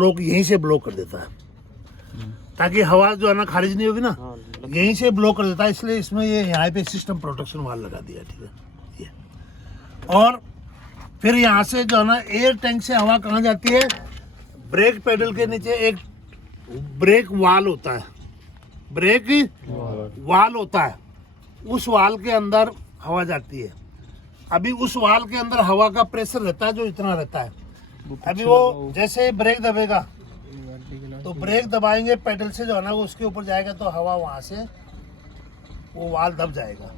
Block यहीं से block कर देता है ताकि हवा जो है ना खारिज नहीं होगी ना, यहीं से ब्लॉक कर देता है। इसलिए इसमें ये यहाँ पे सिस्टम प्रोटेक्शन वाल लगा दिया, ठीक है ये। और फिर यहाँ से जो है ना एयर टैंक से हवा कहाँ जाती है, ब्रेक पेडल के नीचे एक ब्रेक वाल होता है, ब्रेक वाल होता है, उस वाल के अंदर हवा जाती है। अभी उस वाल के अंदर हवा का प्रेशर रहता है जो इतना रहता है। अभी वो जैसे ब्रेक दबेगा तो ब्रेक दबाएंगे पेडल से जो है ना वो उसके ऊपर जाएगा तो हवा वहाँ से वो वाल दब जाएगा।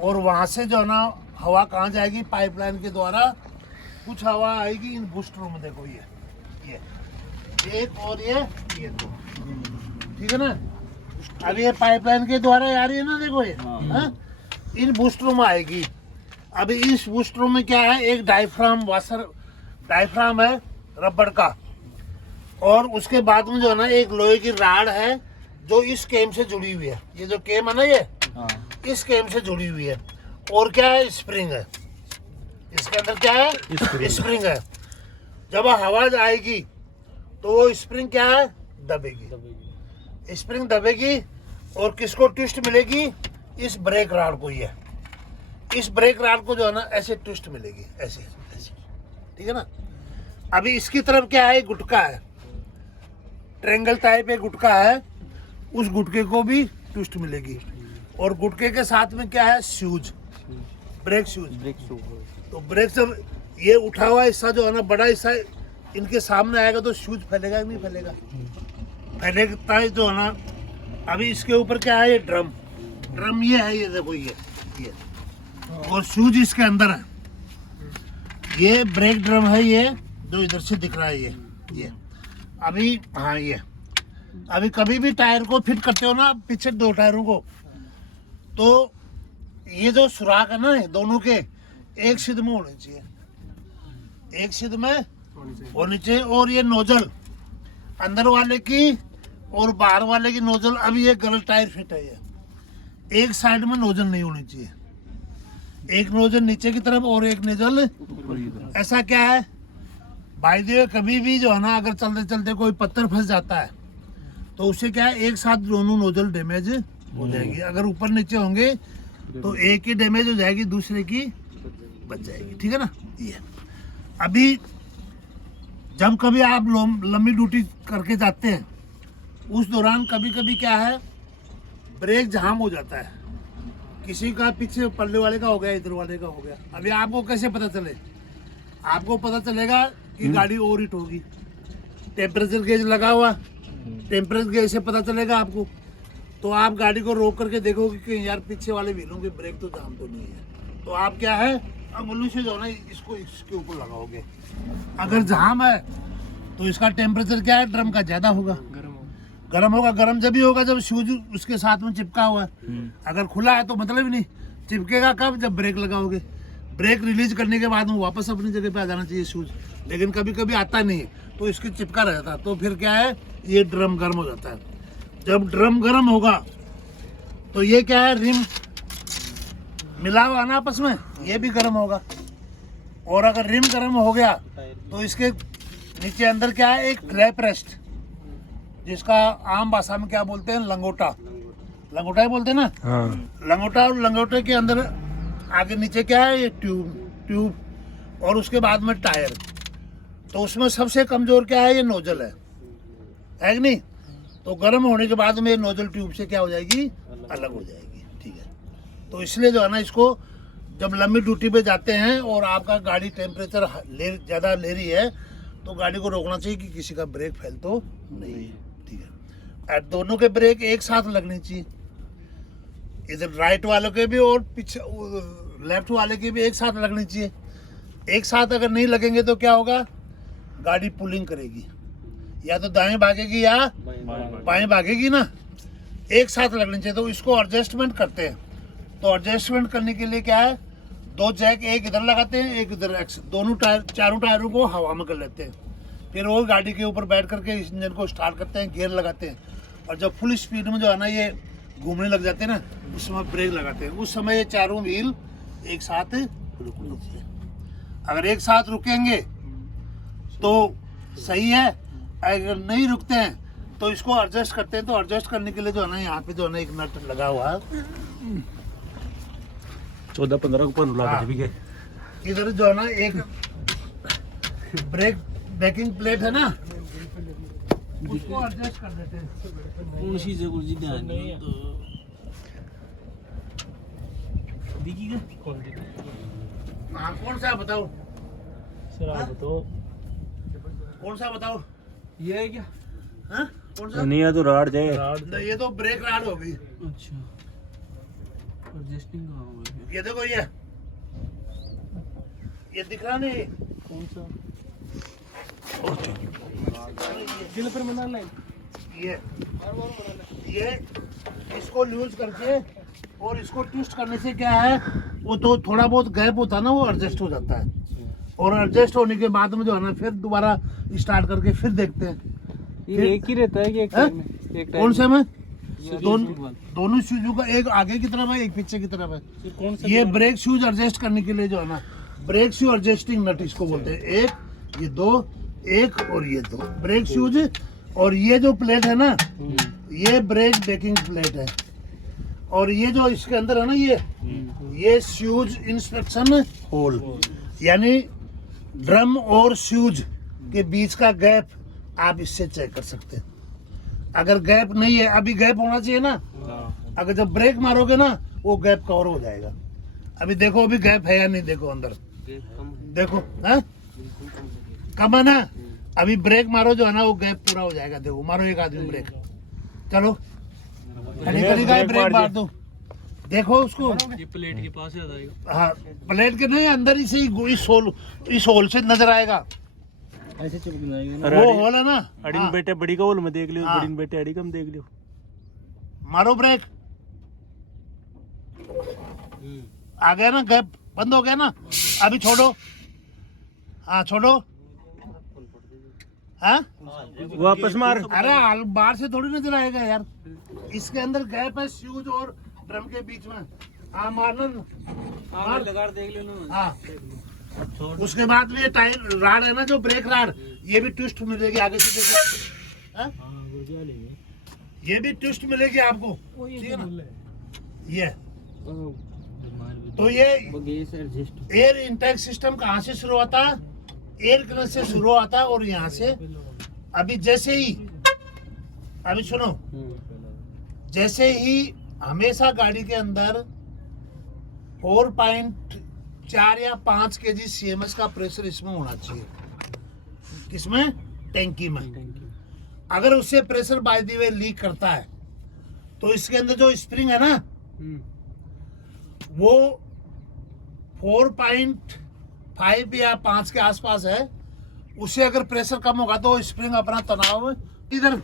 और वहाँ से जो है ना हवा कहाँ जाएगी, पाइपलाइन के द्वारा कुछ हवा आएगी इन बूस्टरों में। देखो ये एक और ये दो, ठीक है ना। अभी ये पाइपलाइन के द्वारा आ रही है ना, देखो ये इन बूस्टरों में आएगी। अभी इस बूस्टरों में क्या है, एक डायफ्राम है रबड़ का, और उसके बाद में जो है ना एक लोहे की राड है जो इस केम से जुड़ी हुई है। ये जो केम है ना ये इस केम से जुड़ी हुई है। और क्या है, स्प्रिंग है, इसके अंदर क्या है, स्प्रिंग है। जब आवाज आएगी तो वो स्प्रिंग क्या है, दबेगी। स्प्रिंग दबेगी और किसको ट्विस्ट मिलेगी, इस ब्रेक राड को। ये इस ब्रेक राड को जो है ना ऐसे ट्विस्ट मिलेगी, ऐसे ऐसे, ठीक है ना। अभी इसकी तरफ क्या है, गुटका है, ट्रेंगल टाइप एक गुटका है, उस गुटके को भी ट्विस्ट मिलेगी। और गुटके के साथ में क्या है, शूज, ब्रेक शूज। तो ब्रेक से ये उठा हुआ हिस्सा जो है ना, बड़ा हिस्सा इनके सामने आएगा तो शूज फैलेगा नहीं फैलेगा, फैलेगा है जो है ना। अभी इसके ऊपर क्या है, ये ड्रम ये है, ये देखो ये और शूज इसके अंदर है। ये ब्रेक ड्रम है, ये जो इधर से दिख रहा है ये अभी। हाँ ये अभी कभी भी टायर को फिट करते हो ना, पीछे दो टायरों को, तो ये जो सुराख है ना दोनों के एक सिद्ध में होने चाहिए, एक सिद्ध में होनी चाहिए। और ये नोजल अंदर वाले की और बाहर वाले की नोजल, अभी ये गलत टायर फिट है, ये एक साइड में नोजल नहीं होनी चाहिए, एक नोजल नीचे की तरफ और एक नोजल। ऐसा क्या है भाई देव, कभी भी जो है ना अगर चलते चलते कोई पत्थर फंस जाता है तो उससे क्या है, एक साथ दोनों नोजल डैमेज हो जाएगी। अगर ऊपर नीचे होंगे तो एक की डैमेज हो जाएगी, दूसरे की बच जाएगी, ठीक है ना। ये अभी जब कभी आप लंबी ड्यूटी करके जाते हैं उस दौरान कभी कभी क्या है, ब्रेक जाम हो जाता है, किसी का पीछे पल्ले वाले का हो गया, इधर वाले का हो गया। अभी आपको कैसे पता चले, आपको पता चलेगा कि गाड़ी ओवर हीट होगी। टेम्परेचर गेज लगा हुआ, टेम्परेचर गेज से पता चलेगा आपको। तो आप गाड़ी को रोक करके देखोगे कि यार पीछे वाले व्हीलों के ब्रेक तो जाम तो नहीं है, तो आप क्या है, अंगुली से जो है ना इसको इसके ऊपर लगाओगे। अगर जाम है तो इसका टेम्परेचर क्या है, ड्रम का ज्यादा होगा, गर्म होगा। गर्म जब भी होगा जब शूज उसके साथ में चिपका हुआ है। अगर खुला है तो मतलब ही नहीं, चिपकेगा कब, जब ब्रेक लगाओगे। ब्रेक रिलीज करने के बाद में वापस अपनी जगह पे आ जाना चाहिए शूज, लेकिन कभी कभी आता नहीं तो इसके चिपका रहता है, तो फिर क्या है, ये ड्रम गर्म हो जाता है। जब ड्रम गर्म होगा तो ये क्या है, रिम मिला हुआ ना आपस में, ये भी गर्म होगा। और अगर रिम गर्म हो गया तो इसके नीचे अंदर क्या है, एक क्रैप रेस्ट, जिसका आम भाषा में क्या बोलते हैं, लंगोटा ही बोलते हैं ना। लंगोटा, और लंगोटे के अंदर आगे नीचे क्या है, ये ट्यूब और उसके बाद में टायर। तो उसमें सबसे कमजोर क्या है, ये नोजल है कि नहीं। तो गर्म होने के बाद में नोजल ट्यूब से क्या हो जाएगी, अलग हो जाएगी, ठीक है। तो इसलिए जो है ना, इसको जब लंबी ड्यूटी पे जाते हैं और आपका गाड़ी टेम्परेचर ज़्यादा ले रही है तो गाड़ी को रोकना चाहिए कि किसी का ब्रेक फेल तो नहीं है, ठीक है। दोनों के ब्रेक एक साथ लगने चाहिए, इधर राइट वालों के भी और पीछे लेफ्ट वाले के भी एक साथ लगने चाहिए। एक साथ अगर नहीं लगेंगे तो क्या होगा, गाड़ी पुलिंग करेगी, या तो दाएं भागेगी या बाएं भागेगी ना, एक साथ लगने चाहिए। तो इसको एडजस्टमेंट करते हैं। तो एडजस्टमेंट करने के लिए क्या है, दो जैक एक इधर लगाते हैं, एक इधर, दोनों टायर, चारों टायरों को हवा में कर लेते हैं। फिर वो गाड़ी के ऊपर बैठ करके इंजन को स्टार्ट करते हैं, गियर लगाते हैं, और जब फुल स्पीड में जो है ना ये घूमने लग जाते हैं ना, उस समय ब्रेक लगाते हैं। उस समय ये चारों व्हील एक साथ रुकने चाहिए। अगर एक साथ रुकेंगे तो सही है। अगर नहीं रुकते हैं तो इसको एडजस्ट करते हैं। तो एडजस्ट करने के लिए जो है ना यहाँ पे जो है ना एक नट लगा हुआ है। 14-15 ऊपर लगा भी गए। इधर जो है ना एक ब्रेकिंग प्लेट है ना, उसको एडजस्ट कर देते हैं। उसी से कुछ ध्यान नहीं तो दिखेगा कौन सी। हाँ कौन सा बताओ सर आप बताओ कौन सा बताओ। ये है क्या? हाँ कौन सा? नहीं है तो राड जाए। नहीं, ये तो ब्रेक राड होगी। अच्छा एडजस्टिंग कहाँ होगा? ये देखो ये दिख रहा नहीं? कौन सा? दिल पर बना ये इसको लूज करके और इसको ट्विस्ट करने से क्या है, वो तो थोड़ा बहुत गैप होता है ना, वो एडजस्ट हो जाता है। और एडजस्ट होने के बाद में जो है ना फिर दोबारा स्टार्ट करके फिर देखते हैं। ये एक ही रहता है कि एक टाइम में? एक कौन से में? दोनों दोनों शूजों का, एक आगे की तरफ है एक पीछे की तरफ है। कौन सा? ये ब्रेक शूज एडजस्ट करने के लिए जो है ना ब्रेक शू एडजस्टिंग नट इसको बोलते हैं। एक ये दो, एक और ये दो ब्रेक शूज। और ये जो प्लेट है ना ये ब्रेक बेकिंग प्लेट है। और ये जो इसके अंदर है ना ये शूज इंस्पेक्शन होल, यानी ड्रम और शूज के बीच का गैप आप इससे चेक कर सकते हैं। अगर गैप नहीं है, अभी गैप होना चाहिए ना, अगर जब ब्रेक मारोगे ना वो गैप कवर हो जाएगा। अभी देखो अभी गैप है या नहीं, देखो अंदर देखो है कम है ना। अभी ब्रेक मारो जो है ना वो गैप पूरा हो जाएगा। देखो मारो एक आदमी ब्रेक, चलो खड़ी का ब्रेक मार दो, देखो उसको। ये प्लेट के पास ही आ जाएगा। हाँ प्लेट के नहीं, अंदर ही से इस होल से नजर आएगा। ऐसे चिपक जाएगा। वो होल है ना। अड़िन हाँ, बेटे बड़ी का होल में देख लियो, हाँ। बड़ीन बेटे अड़ी कम देख लियो। मारो ब्रेक, आ गया ना गैप, बंद हो गया ना। अभी छोड़ो, हाँ छोड़ो। हाँ वापस मार। अरे बाहर से थोड़ी नजर आएगा यार, इसके अंदर गैप है शूज और ड्रम के बीच में। हाँ मारना, मार लगा देख लेना। हाँ। उसके बाद में ये टायर राड है ना जो ब्रेक राड, ये भी ट्विस्ट मिलेगी आगे से। देखो हाँ? ये भी ट्विस्ट मिलेगी आपको, ठीक है ना। ये तो ये एयर इंटेक सिस्टम कहाँ से शुरू होता है? एयर कलर से शुरू होता है। और यहाँ से अभी जैसे ही, अभी सुनो, जैसे ही हमेशा गाड़ी के अंदर 4.4 या 5 kg CMS का प्रेशर इसमें होना चाहिए। किसमें? टैंकी में। अगर उससे pressure by the way leak करता है तो इसके अंदर जो स्प्रिंग है ना वो 4.5 या 5 के आसपास है। उससे अगर प्रेशर कम होगा तो स्प्रिंग अपना तनाव इधर,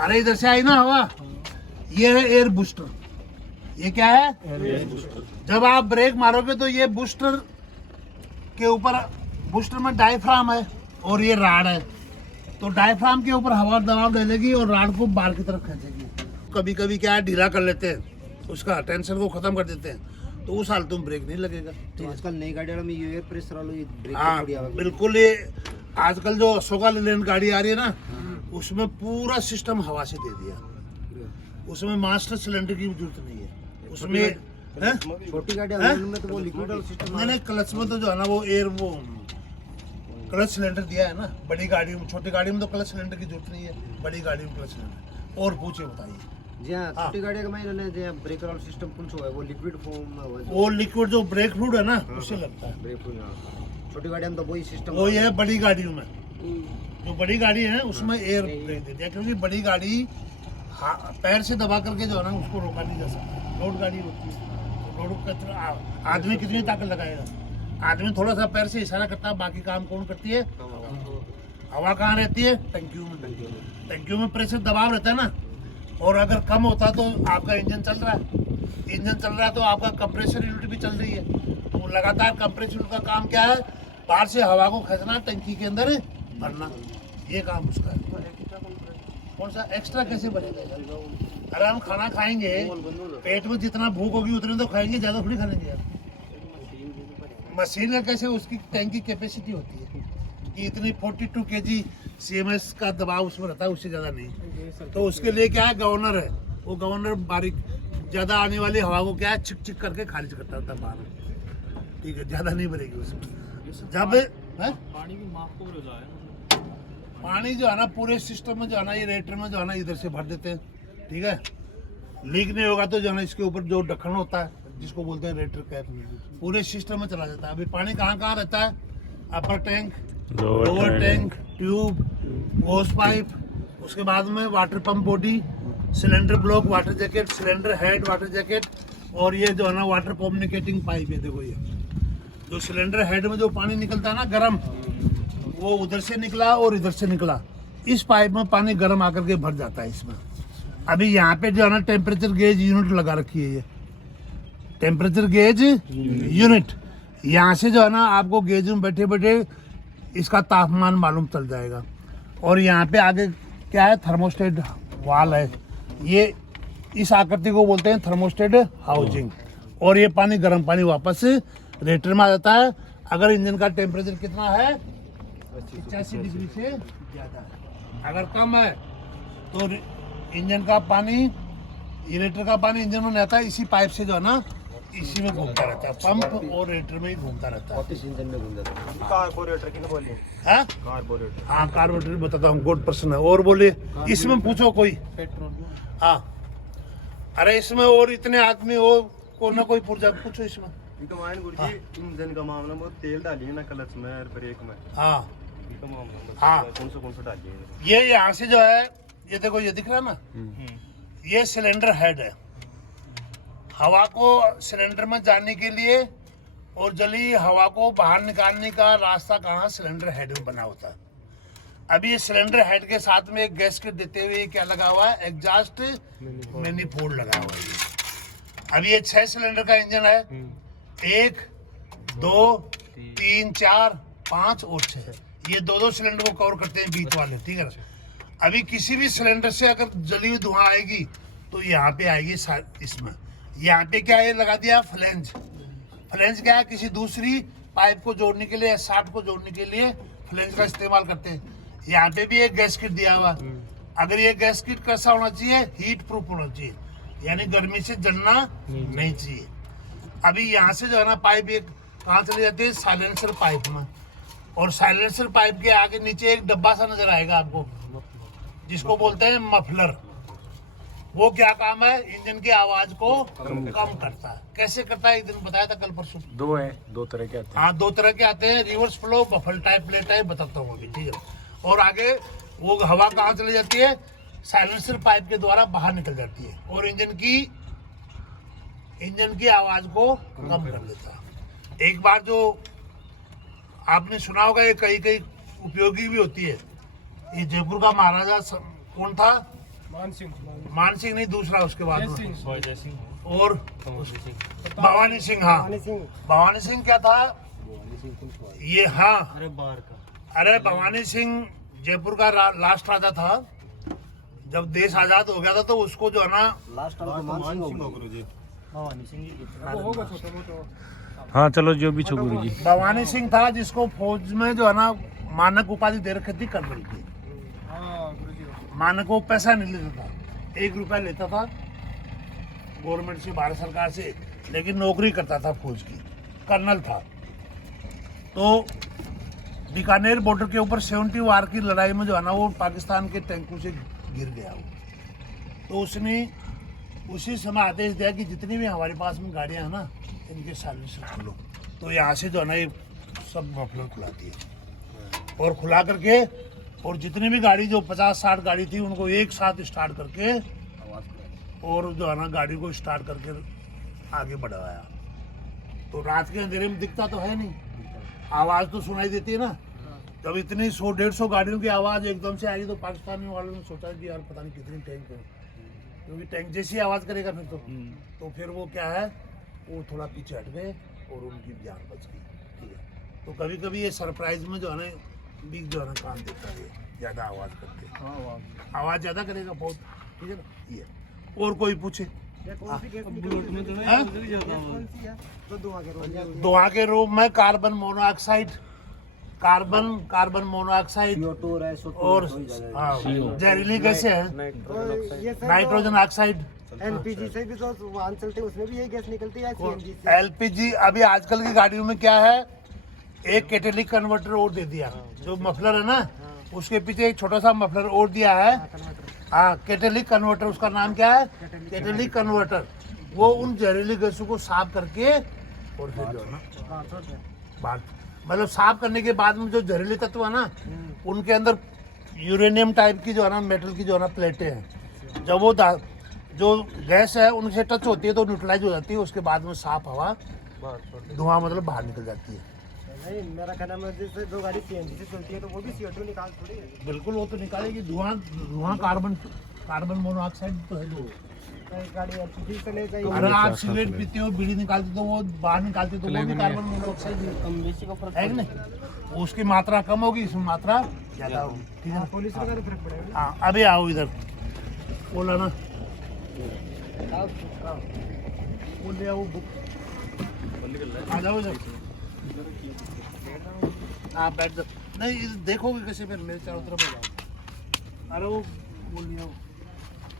अरे इधर से आई ना हवा, ये है एयर बूस्टर। ये क्या है? जब आप ब्रेक मारोगे तो ये बूस्टर के ऊपर, बूस्टर में डायफ्राम है और ये राड है, तो डायफ्राम के ऊपर हवा दबाव डालेगी और राड को बाहर की तरफ खींचेगी। कभी कभी क्या है, ढीला कर लेते हैं, उसका टेंशन को खत्म कर देते हैं, तो उस हाल तुम ब्रेक नहीं लगेगा। तो आजकल नई गाड़ी में एयर प्रेशर वाला ये ब्रेक हाँ बिल्कुल। ये आजकल जो अशोका लेलैंड गाड़ी आ रही है ना उसमें पूरा सिस्टम हवा से दे दिया। उसमें मास्टर सिलेंडर की जरूरत नहीं है उसमें। छोटी गाड़ी में तो वो लिक्विड वाला सिस्टम नहीं, क्लच में तो जो है ना वो एयर, वो क्लच सिलेंडर दिया है ना। बड़ी गाड़ी में, छोटी गाड़ी में तो क्लच सिलेंडर की जरूरत नहीं है, बड़ी गाड़ी में क्लच सिलेंडर। और पूछे बताइए। जी हाँ, छोटी गाड़ी का मैंने जो ब्रेक वाला सिस्टम कौन सा है? वो लिक्विड फॉर्म में हो, वो लिक्विड जो ब्रेक फ्लूइड है ना उससे लगता है। Brake fluid. छोटी गाड़ी में तो वही सिस्टम वही है। बड़ी गाड़ियों में, जो बड़ी गाड़ी है उसमें एयर ब्रेक देती है, क्योंकि बड़ी गाड़ी पैर से दबा करके जो है ना उसको रोका नहीं जा सकता। रोड गाड़ी होती है, रोड का आदमी कितनी ताकत लगाएगा? आदमी थोड़ा सा पैर से इशारा करता है, बाकी काम कौन करती है? हवा कहाँ रहती है? टंकियों में। टंकियों में प्रेशर दबाव रहता है ना। और अगर कम होता तो आपका इंजन चल रहा है, इंजन चल रहा है तो आपका कंप्रेसर यूनिट भी चल रही है, तो लगातार कंप्रेसर यूनिट का काम क्या है? बाहर से हवा को खींचना, टंकी के अंदर भरना, ये काम उसका है। कौन सा एक्स्ट्रा कैसे बनेगा? अगर हम खाना खाएंगे, पेट में जितना भूख होगी उतने तो खाएंगे, ज़्यादा थोड़ी खा लेंगे यार। मशीन का कैसे, उसकी टैंक की कैपेसिटी होती है, कि इतनी 42 kg CMS का दबाव उसमें रहता है, उससे ज़्यादा नहीं। तो उसके लिए क्या है, गवर्नर है, वो गवर्नर बारीक ज़्यादा आने वाली हवा को क्या है चिक चिक करके खारिज करता रहता है बाहर, ठीक है, ज़्यादा नहीं भरेगी उसमें। जब पानी भी माफ हो जाए, पानी जो है ना पूरे सिस्टम में जो है ना, ये रेटर में जो है ना इधर से भर देते हैं, ठीक है, लीक नहीं होगा तो जो है ना इसके ऊपर जो ढक्कन होता है जिसको बोलते हैं रेटर कैप, पूरे सिस्टम में चला जाता है। अभी पानी कहाँ कहाँ रहता है, upper tank, lower tank, tube, hose pipe, उसके बाद में water pump body, cylinder block, water jacket, cylinder head, water jacket, और ये जो है ना वाटर कम्युनिकेटिंग पाइप है। देखो ये जो सिलेंडर हेड में जो पानी निकलता है ना गर्म, वो उधर से निकला और इधर से निकला, इस पाइप में पानी गर्म आकर के भर जाता है इसमें। अभी यहाँ पे जो है ना टेम्परेचर गेज यूनिट लगा रखी है, ये टेम्परेचर गेज यूनिट, यहाँ से जो है ना आपको गेज में बैठे बैठे इसका तापमान मालूम चल जाएगा। और यहाँ पे आगे क्या है, थर्मोस्टेट वाल है, ये इस आकृति को बोलते हैं थर्मोस्टेट हाउसिंग। और ये पानी गर्म पानी वापस रेटर में आ जाता है। अगर इंजन का टेम्परेचर कितना है, 85 डिग्री से ज़्यादा है, अगर कम है तो इंजन का पानी, रेटर का पानी इंजन में रहता है, इसी पाइप से जो है ना इसी में घूमता रहता है, पंप और रेटर में ही घूमता रहता है। इंजन में घूम जाता है। कार्बोरेटर की बोलिए, हाँ कार्बोरेटर, हाँ कार्बोरेटर बताता हूँ, गुड पर्सन है। और बोलिए, इसमें पूछो कोई, हाँ अरे इसमें और इतने आदमी हो, कोई ना कोई पुर्जा पूछो इसमें। इनका मान गुरुजी इंजन का मामला में तेल डालिए ना क्लच में और ब्रेक में, हाँ इनका मामला हाँ, कौन सा डालिए। ये यहाँ से जो है, ये देखो ये दिख रहा है ना, ये सिलेंडर हेड है, हवा को सिलेंडर में जाने के लिए और जली हवा को बाहर निकालने का रास्ता कहाँ, सिलेंडर हेड में बना होता है। अभी ये सिलेंडर हेड के साथ में एक गैसकेट देते हुए क्या लगा हुआ है, एग्जॉस्ट मैनिफोल्ड लगा हुआ है। अभी ये 6 सिलेंडर का इंजन है, 1 2 3 4 5 और 6, ये दो सिलेंडर को कवर करते हैं बीच वाले, ठीक है ना। अभी किसी भी सिलेंडर से अगर जली हुई धुआं आएगी तो यहाँ पे आएगी इसमें। यहाँ पे क्या है लगा दिया फ्लेंज, फ्लेंज क्या है, किसी दूसरी पाइप को जोड़ने के लिए, शाफ्ट को जोड़ने के लिए फ्लेंज का इस्तेमाल करते हैं। यहाँ पे भी एक गैस किट दिया हुआ, अगर ये गैस किट कैसा होना चाहिए, हीट प्रूफ होना चाहिए, यानी गर्मी से जलना नहीं चाहिए। अभी यहाँ से जो है ना पाइप एक कहाँ चली जाती है, साइलेंसर पाइप में, और साइलेंसर पाइप के आगे नीचे एक डब्बा सा नजर आएगा आपको, जिसको बोलते हैं मफलर। वो क्या काम है, इंजन की आवाज को कम करता है। कैसे करता है, एक दिन बताया था कल परसों। दो तरह के आते हैं। हाँ 2 तरह के आते हैं, reverse flow, baffle type, play type, बताता हूँ अभी, ठीक है। और आगे वो हवा कहाँ चली जाती है, साइलेंसर पाइप के द्वारा बाहर निकल जाती है और इंजन की आवाज को कम कर देता है। एक बार जो आपने सुना होगा, ये कई उपयोगी भी होती है। ये जयपुर का महाराजा कौन था, मान सिंह नहीं, दूसरा उसके बाद और भवानी सिंह, हाँ भवानी सिंह क्या था ये, हाँ अरे भवानी सिंह जयपुर का लास्ट राजा था। जब देश आजाद हो गया था तो उसको जो है ना लास्ट गुरुजी, हाँ चलो जो भी छो गुरुजी। भवानी सिंह था जिसको फौज में जो है ना मानक उपाधि दे रखी थी कर्नल की। मानक को पैसा नहीं लेता था, 1 रुपया लेता था गवर्नमेंट से, भारत सरकार से, लेकिन नौकरी करता था फौज की, कर्नल था। तो बीकानेर बॉर्डर के ऊपर 70 वार की लड़ाई में जो है ना वो पाकिस्तान के टैंकों से गिर गया वो। तो उसने उसी समय आदेश दिया कि जितनी भी हमारे पास में गाड़ियाँ हैं ना, इनके साइलेंसर खोलो। तो यहाँ से जो है ना ये सब मफलर खुलाती है, और खुला करके, और जितनी भी गाड़ी जो 50-60 गाड़ी थी उनको एक साथ स्टार्ट करके, और जो है ना गाड़ी को स्टार्ट करके आगे बढ़ाया। तो रात के अंधेरे में दिखता तो है नहीं, आवाज़ तो सुनाई देती है ना। जब इतनी 100-150 गाड़ियों की आवाज़ एकदम से आई तो पाकिस्तान वालों ने सोचा कि यार पता नहीं कितनी टैंक है, क्योंकि टैंक जैसी आवाज़ करेगा फिर तो फिर वो क्या है, वो थोड़ा पीछे हट गए और उनकी जान बच गई, ठीक है। तो कभी कभी ये सरप्राइज में जो है ना बीच जो है ना काम देता है, ज़्यादा आवाज़ करके, आवाज़ ज़्यादा करेगा बहुत, ठीक है ना। ये और कोई पूछे, धुआं के रूप में carbon monoxide, carbon monoxide CO2 और है, SO2 और तो ही ज्यादा हाँ, CO। जहरीली गैसें हैं, है। ये सर नाइट्रोजन ऑक्साइड, LPG से भी तो वाहन चलते हैं, उसमें भी यही गैस निकलती है, CNG से। एलपीजी। अभी आजकल की गाड़ियों में क्या है, एक कैटेलिक कन्वर्टर और दे दिया, जो मफलर है ना उसके पीछे एक छोटा सा मफलर और दिया है। कन्वर्टर। हाँ, कैटेलिक कन्वर्टर, उसका नाम क्या है, कैटेलिक कन्वर्टर। वो उन जहरीली गैसों को साफ करके और फिर जो है ना बाहर, मतलब साफ करने के बाद में जो जहरीले तत्व है ना उनके अंदर यूरेनियम टाइप की जो है ना मेटल की जो है ना प्लेटें हैं, जब वो जो गैस है उनसे टच होती है तो न्यूट्रलाइज हो जाती है, उसके बाद में साफ हवा धुआं मतलब बाहर निकल जाती है। नहीं, मेरा कहना है जैसे जो गाड़ी CNG से चलती है तो वो भी CO2 निकाल थोड़ी है। बिल्कुल, वो तो निकालेगी धुआं कार्बन मोनोऑक्साइड तो है जो। कई गाड़ी LPG से ले जाएगी। अगर आप सिगरेट पीते हो, बीड़ी निकालते तो वो बाहर निकालते तो वो भी कार्बन मोनोऑक्साइड है कि नहीं, उसकी मात्रा कम होगी, इसमें मात्रा ज्यादा होगी, ठीक है ना। पुलिस का फर्क पड़ेगा। हाँ, अभी आओ इधर, बोला ना वो ले आओ बुक, आ जाओ इधर। हाँ बैठ जाओ, नहीं इधर देखोगे कैसे, फिर मेरे चारों तरफ हो जाओ। अरे वो ले आओ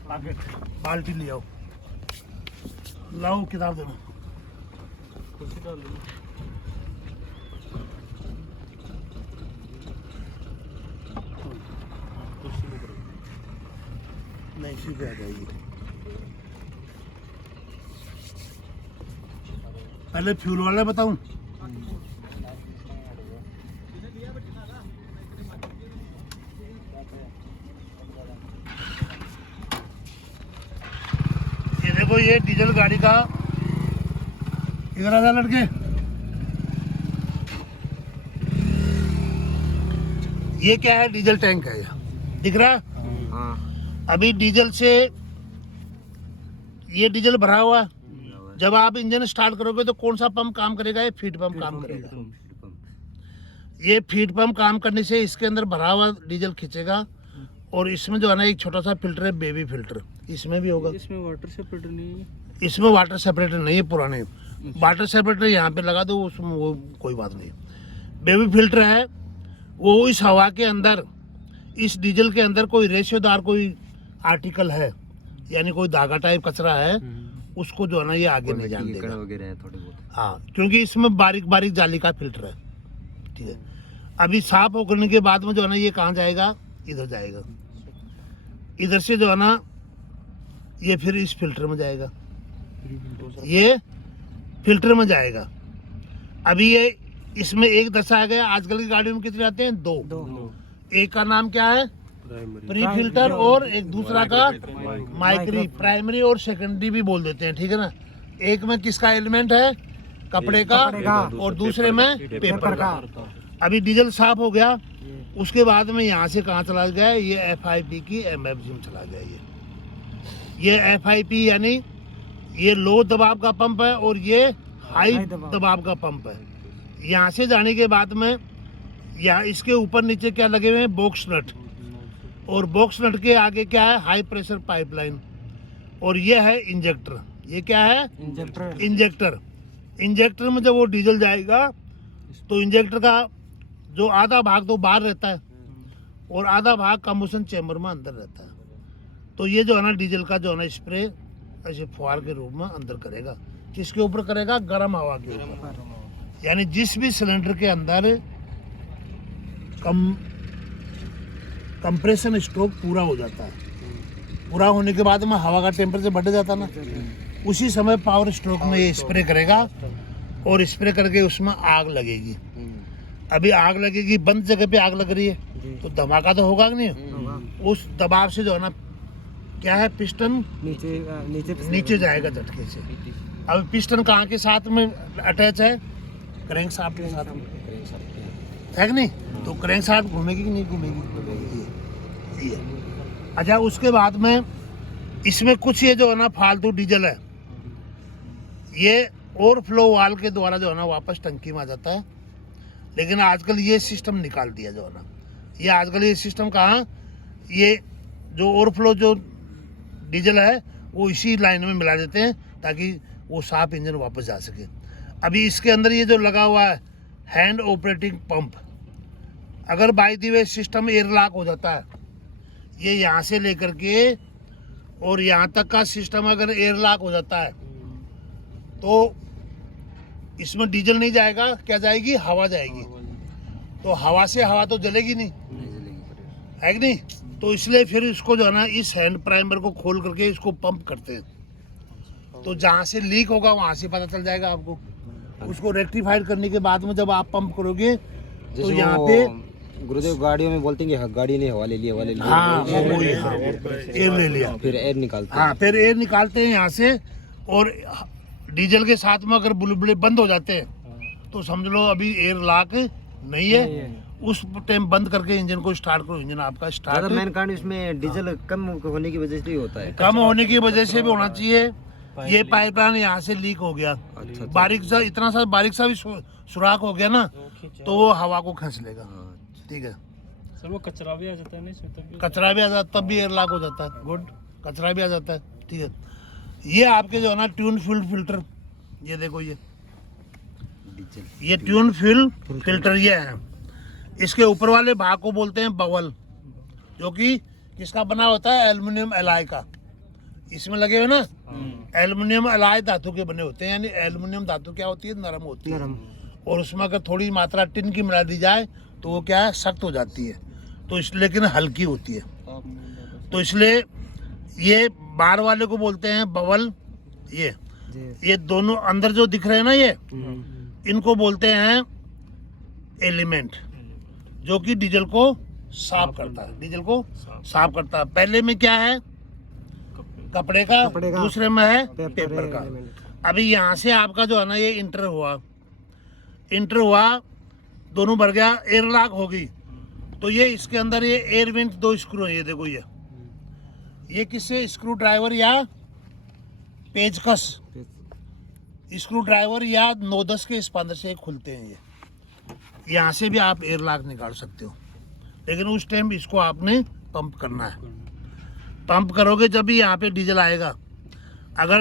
पैकेट, बाल्टी ले आओ, लाओ किताब देना। नहीं ठीक है, आ जाइए। पहले फ्यूल वाला बताऊं, ये देखो, ये डीजल गाड़ी का, इधर आ जा लड़के, ये क्या है, डीजल टैंक है, दिख रहा है। हाँ। अभी डीजल से ये डीजल भरा हुआ है। जब आप इंजन स्टार्ट करोगे तो कौन सा पंप काम करेगा, ये फीड पंप काम करेगा। ये फीड पंप काम करने से इसके अंदर भरा हुआ डीजल खींचेगा, और इसमें जो है ना एक छोटा सा फिल्टर है, बेबी फिल्टर, इसमें भी होगा। इसमें वाटर सेपरेटर नहीं है, इसमें वाटर सेपरेटर नहीं है, पुराने वाटर सेपरेटर यहाँ पे लगा दो, उसमें वो कोई बात नहीं। बेबी फिल्टर है, वो इस हवा के अंदर, इस डीजल के अंदर कोई रेशेदार कोई आर्टिकल है, यानी कोई धागा टाइप कचरा है, उसको जो है ना ये आगे नहीं जाने देगा वगैरह है थोड़े बहुत। हाँ, क्योंकि इसमें बारीक बारीक जाली का फिल्टर है, ठीक है। अभी साफ होने के बाद में जो है ना ये कहाँ जाएगा, इधर जाएगा, इधर से जो है ना ये फिर इस फिल्टर में जाएगा, ये फिल्टर में जाएगा। अभी ये इसमें एक दर्शाया गया, आजकल की गाड़ियों में कितने आते हैं, दो। एक का नाम क्या है, प्री फिल्टर, और एक दूसरा का माइक्री, प्राइमरी और सेकेंडरी भी बोल देते हैं, ठीक है ना। एक में किसका एलिमेंट है, कपड़े का, और दूसरे में पेपर का। अभी डीजल साफ हो गया, उसके बाद में यहाँ से कहाँ चला गया, ये FIP की MFG में चला गया। ये FIP यानी ये लो दबाव का पंप है, और ये हाई दबाव का पंप है। यहाँ से जाने के बाद में यहाँ इसके ऊपर नीचे क्या लगे हुए हैं, बॉक्स नट, और बॉक्स नट के आगे क्या है, हाई प्रेशर पाइपलाइन, और ये है इंजेक्टर। ये क्या है, इंजेक्टर। इंजेक्टर में जब वो डीजल जाएगा तो इंजेक्टर का जो आधा भाग तो बाहर रहता है, और आधा भाग कंबशन चैम्बर में अंदर रहता है। तो ये जो है ना डीजल का जो है ना स्प्रे ऐसे फुहार के रूप में अंदर करेगा। किसके ऊपर करेगा, गर्म हवा के ऊपर। यानी जिस भी सिलेंडर के अंदर कंप्रेशन स्ट्रोक पूरा हो जाता है, पूरा होने के बाद में हवा का टेम्परेचर बढ़ जाता है ना, उसी समय पावर स्ट्रोक में ये स्प्रे करेगा, और स्प्रे करके उसमें आग लगेगी। अभी आग लगेगी, बंद जगह पे आग लग रही है तो धमाका तो होगा कि नहीं, उस दबाव से जो है ना क्या है, पिस्टन नीचे जाएगा झटके से। अब पिस्टन कहाँ के साथ में अटैच है, क्रैंक शाफ्ट के साथ में, है कि नहीं। तो क्रैंक शाफ्ट घूमेगी कि नहीं घूमेगी, ये। अच्छा, उसके बाद में इसमें कुछ ये जो है ना फालतू डीजल है, ये ओवरफ्लो वाल्व के द्वारा जो है ना वापस टंकी में आ जाता है। लेकिन आजकल ये सिस्टम निकाल दिया जो है ना, ये आजकल ये सिस्टम कहाँ, ये जो ओवरफ्लो जो डीजल है वो इसी लाइन में मिला देते हैं ताकि वो साफ इंजन वापस जा सके। अभी इसके अंदर ये जो लगा हुआ है हैंड ऑपरेटिंग पंप, अगर by the way system air lock हो जाता है, ये यहाँ से लेकर के और यहाँ तक का सिस्टम अगर एयर लॉक हो जाता है तो इसमें डीजल नहीं जाएगा, क्या जाएगी? हवा जाएगी। तो हवा से हवा तो जलेगी नहीं, है कि नहीं? तो इसलिए फिर इसको जो है ना इस हैंड प्राइमर को खोल करके इसको पंप करते हैं। तो जहाँ से लीक होगा वहाँ से पता चल जाएगा आपको। उसको रेक्टिफाइड करने के बाद में जब आप पंप करोगे तो यहाँ पे गुरुदेव गाड़ियों में बोलते हैं कि गाड़ी ने हवा ले लिया, हवा ले लिया। हाँ वो वही, हाँ, एयर ले लिया, फिर एयर निकालते हाँ फिर एयर निकालते हैं यहाँ से। और डीजल के साथ में अगर बुलबुले बंद हो जाते हैं तो समझ लो अभी एयर लॉक नहीं है। उस टाइम बंद करके इंजन को स्टार्ट करो, इंजन आपका स्टार्ट। मेन कारण इसमें डीजल कम होने की वजह से ही होता है। कम होने की वजह से भी होना चाहिए। ये पाइपलाइन यहाँ से लीक हो गया, बारीक सा, इतना सा बारीक सा भी सुराख हो गया ना तो वो हवा को खींच लेगा। ठीक है सर, वो कचरा भी आ जाता है ना इसमें? तब कचरा भी आ जाता है, तब भी एयर लॉक हो जाता है। गुड, कचरा भी आ जाता है। ठीक है, ये आपके जो है ना ट्यून फ्यूल फिल्टर, ये देखो ये ट्यून फ्यूल फिल्टर ये है। इसके ऊपर वाले भाग को बोलते हैं बवल, जो कि किसका बना होता है? एल्युमिनियम एलॉय का। इसमें लगे हुए ना एल्युमिनियम एलॉय धातु के बने होते हैं। यानी एल्युमिनियम धातु क्या होती है? नरम होती है। और उसमें अगर थोड़ी मात्रा टिन की मिला दी जाए तो वो क्या है? सख्त हो जाती है। तो इस लेकिन हल्की होती है। तो इसलिए ये बाहर वाले को बोलते हैं बवल। ये दोनों अंदर जो दिख रहे हैं ना, ये इनको बोलते हैं एलिमेंट, जो कि डीजल को साफ करता है। डीजल को साफ करता है। पहले में क्या है? कपड़े का, दूसरे में है पेपर का। अभी यहाँ से आपका जो है ना ये इंटर हुआ, दोनों भर गया, एयर लॉक होगी। तो ये इसके अंदर ये एयर वेंट 2 स्क्रू है। ये देखो ये किससे? स्क्रू ड्राइवर या पेचकस, स्क्रू ड्राइवर या 9-10 के स्पंदर से खुलते हैं। ये यहाँ से भी आप एयर लॉक निकाल सकते हो, लेकिन उस टाइम इसको आपने पंप करना है। पंप करोगे जब भी यहाँ पे डीजल आएगा। अगर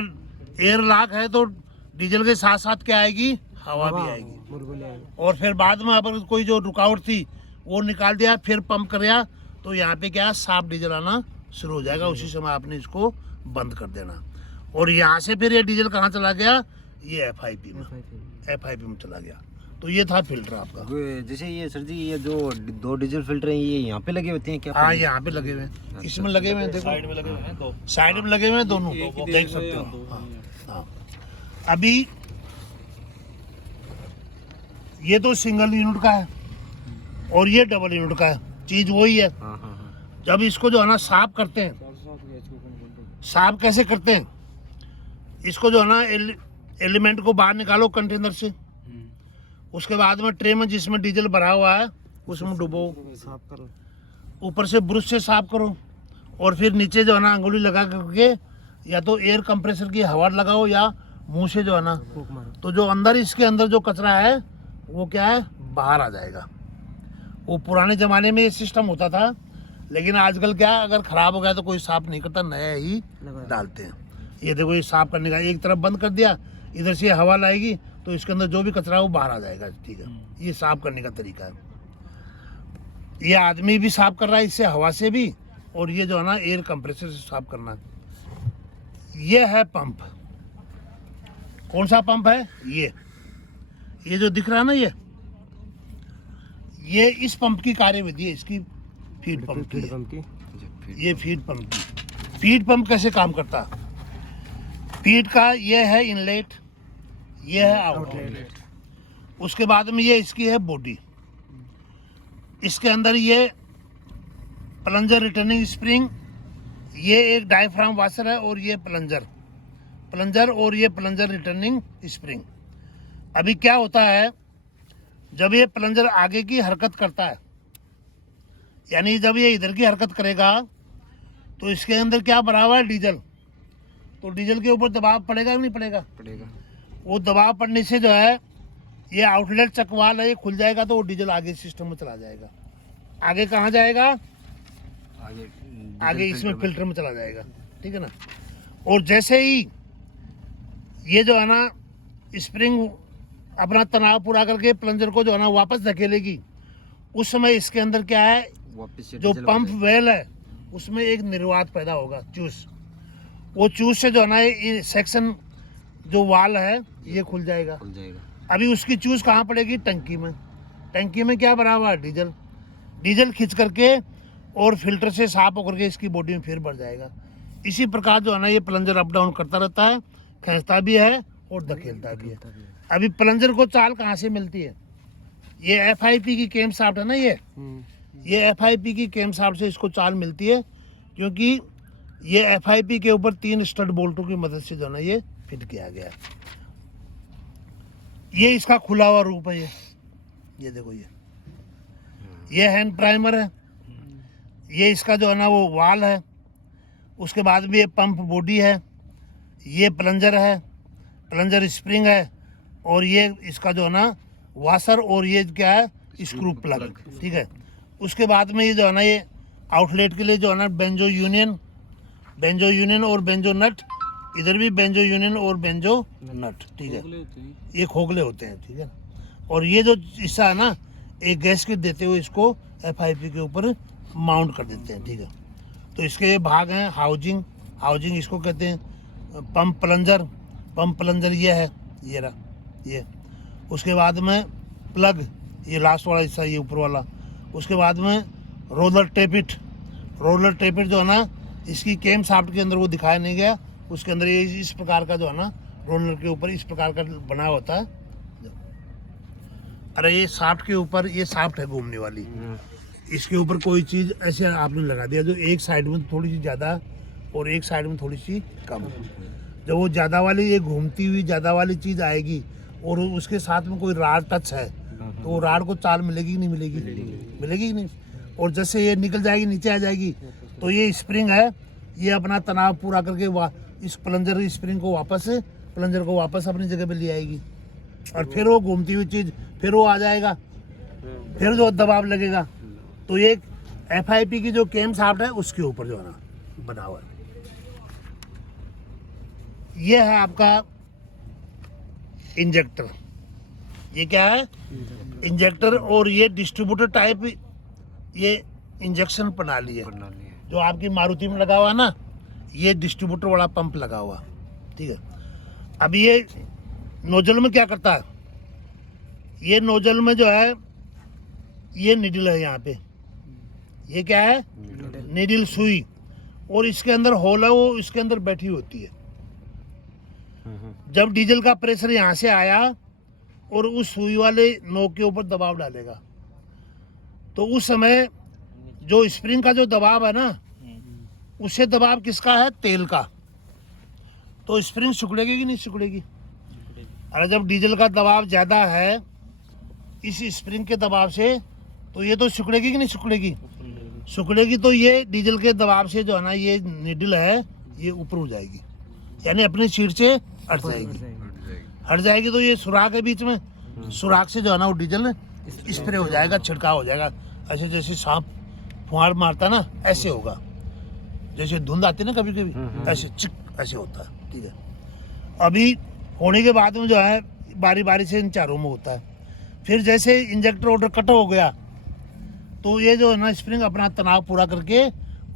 एयर लॉक है तो डीजल के साथ साथ क्या आएगी? हवा भी आएगी। और फिर बाद में अगर कोई जो रुकावट थी वो निकाल दिया, फिर पंप कर दिया, तो यहाँ पे क्या साफ डीजल आना शुरू हो जाएगा। उसी समय आपने इसको बंद कर देना। और यहाँ से फिर ये डीजल कहाँ चला गया? ये FIP में चला गया। तो ये था फिल्टर आपका। जैसे ये सर जी, ये जो 2 डीजल फिल्टर हैं ये यहाँ पे लगे होते हैं क्या? हाँ यहाँ पे लगे हुए हैं, इसमें लगे हुए हैं। देखो साइड में लगे हुए हैं, 2 साइड में लगे हुए हैं, दोनों देख सकते हो। हाँ। अभी ये तो सिंगल यूनिट का है और ये डबल यूनिट का है। चीज वही है। जब इसको जो है ना साफ करते हैं, साफ कैसे करते हैं? इसको जो है ना एलिमेंट को बाहर निकालो कंटेनर से। उसके बाद में ट्रे में जिसमें डीजल भरा हुआ है उसमें डुबो, साफ करो, ऊपर से ब्रश से साफ करो। और फिर नीचे जो है ना अंगुली लगा करके या तो एयर कंप्रेसर की हवा लगाओ या मुंह से जो है ना, तो जो अंदर इसके अंदर जो कचरा है वो क्या है? बाहर आ जाएगा। वो पुराने ज़माने में ये सिस्टम होता था, लेकिन आजकल क्या, अगर ख़राब हो गया तो कोई साफ़ नहीं करता, नया ही डालते हैं। ये देखो, ये साफ़ करने का एक तरफ बंद कर दिया, इधर से हवा लाएगी तो इसके अंदर जो भी कचरा है वो बाहर आ जाएगा। ठीक है, ये साफ़ करने का तरीका है। ये आदमी भी साफ़ कर रहा है इससे, हवा से भी, और ये जो है ना एयर कंप्रेसर से साफ़ करना। ये है पंप। कौन सा पंप है? ये जो दिख रहा है ना, ये इस पंप की कार्यविधि है, इसकी फीड पंप की। ये फीड पंप की। फीड पंप कैसे काम करता है? फीड का ये है इनलेट, ये है आउटलेट। उसके बाद में ये इसकी है बॉडी। इसके अंदर ये प्लंजर रिटर्निंग स्प्रिंग, ये एक डायफ्राम वाशर है, और ये प्लंजर और ये प्लंजर रिटर्निंग स्प्रिंग। अभी क्या होता है, जब ये प्लंजर आगे की हरकत करता है, यानी जब ये इधर की हरकत करेगा तो इसके अंदर क्या भरा हुआ है? डीजल। तो डीजल के ऊपर दबाव पड़ेगा कि नहीं पड़ेगा? पड़ेगा। वो दबाव पड़ने से जो है ये आउटलेट चकवाल है, ये खुल जाएगा, तो वो डीजल आगे सिस्टम में चला जाएगा। आगे कहाँ जाएगा? आगे इसमें फिल्टर में चला जाएगा। ठीक है ना। और जैसे ही ये जो है ना स्प्रिंग अपना तनाव पूरा करके प्लंजर को जो है ना वापस धकेलेगी, उस समय इसके अंदर क्या है, वापस से जो डीजल पंप हो वेल है उसमें एक निर्वात पैदा होगा, चूस। वो चूस से जो है ना ये सेक्शन जो वाल है ये खुल जाएगा। खुल जाएगा। अभी उसकी चूस कहाँ पड़ेगी, टंकी में। टंकी में क्या भरा हुआ है, डीजल। डीजल खींच करके और फिल्टर से साफ होकर के इसकी बॉडी में फिर भर जाएगा। इसी प्रकार जो है ना ये प्लंजर अप डाउन करता रहता है, खींचता भी है और धकेलता भी है। अभी प्लंजर को चाल कहाँ से मिलती है, ये एफआईपी की केम शाफ्ट है ना, ये एफआईपी की केम शाफ्ट से इसको चाल मिलती है, क्योंकि ये एफआईपी के ऊपर 3 स्टड बोल्टों की मदद से जो है ना ये फिट किया गया है। ये इसका खुला हुआ रूप है, ये देखो, ये हैंड प्राइमर है, ये इसका जो है ना वो वाल है, उसके बाद भी ये पंप बॉडी है, ये प्लंजर है, प्लंजर स्प्रिंग है, और ये इसका जो है ना वाशर, और ये क्या है, स्क्रू प्लग, ठीक है। उसके बाद में ये जो है ना ये आउटलेट के लिए जो है ना बेंजो यूनियन और बेंजो नट, इधर भी बेंजो यूनियन और बेंजो नट, ठीक है, ये खोखले होते हैं, ठीक है। और ये जो हिस्सा है ना एक गैस किट देते हुए इसको एफआईपी के ऊपर माउंट कर देते हैं, ठीक है। तो इसके ये भाग हैं, हाउजिंग इसको कहते हैं, पंप प्लंजर ये है, ये रहा ये। उसके बाद में प्लग, ये लास्ट वाला हिस्सा, ये ऊपर वाला। उसके बाद में रोलर टेपिट जो है ना इसकी केम शाफ्ट के अंदर वो दिखाया नहीं गया, उसके अंदर ये इस प्रकार का जो है ना रोलर के ऊपर इस प्रकार का बना होता है। अरे ये शाफ्ट के ऊपर, ये शाफ्ट है घूमने वाली, इसके ऊपर कोई चीज़ ऐसे आपने लगा दिया जो एक साइड में थोड़ी सी ज़्यादा और एक साइड में थोड़ी सी कम। जब वो ज़्यादा वाली, ये घूमती हुई ज़्यादा वाली चीज़ आएगी और उसके साथ में कोई राड टच है तो वो राड को चाल मिलेगी कि नहीं मिलेगी कि नहीं। और जैसे ये निकल जाएगी, नीचे आ जाएगी, तो ये स्प्रिंग है, ये अपना तनाव पूरा करके इस प्लंजर स्प्रिंग को वापस अपनी जगह पे ले आएगी, और फिर वो घूमती हुई चीज़ फिर वो आ जाएगा, फिर जो दबाव लगेगा। तो ये एफआईपी की जो केम शाफ्ट है उसके ऊपर जो है ना बना हुआ है। ये है आपका इंजेक्टर, ये क्या है, इंजेक्टर। और ये डिस्ट्रीब्यूटर टाइप ये इंजेक्शन प्रणाली है, जो आपकी मारुति में लगा हुआ है ना, ये डिस्ट्रीब्यूटर वाला पंप लगा हुआ, ठीक है। अब ये नोजल में क्या करता है, ये नोजल में जो है ये निडल है, यहाँ पे ये क्या है, निडल सुई, और इसके अंदर होल है, वो इसके अंदर बैठी होती है। जब डीजल का प्रेशर यहाँ से आया और उस सुई वाले नोक के ऊपर दबाव डालेगा, तो उस समय जो स्प्रिंग का जो दबाव है ना, उससे दबाव किसका है, तेल का। तो स्प्रिंग सिकुड़ेगी कि नहीं सिकुड़ेगी। और जब डीजल का दबाव ज़्यादा है इस स्प्रिंग के दबाव से, तो ये तो सिकुड़ेगी कि नहीं सिकुड़ेगी। तो ये डीजल के दबाव से जो है ना ये निडल है ये ऊपर हो जाएगी, यानी अपनी सीट से हट जाएगी। तो ये सुराख है बीच में, सुराख से जो है ना वो डीजल स्प्रे हो जाएगा, छिड़काव हो जाएगा। ऐसे जैसे सांप फुहार मारता ना, ऐसे होगा, जैसे धुंध आती है ना कभी कभी, ऐसे चिक ऐसे होता है, ठीक है। अभी होने के बाद में जो है बारी बारी से इन चारों में होता है। फिर जैसे इंजेक्टर ऑर्डर कट हो गया तो ये जो है ना स्प्रिंग अपना तनाव पूरा करके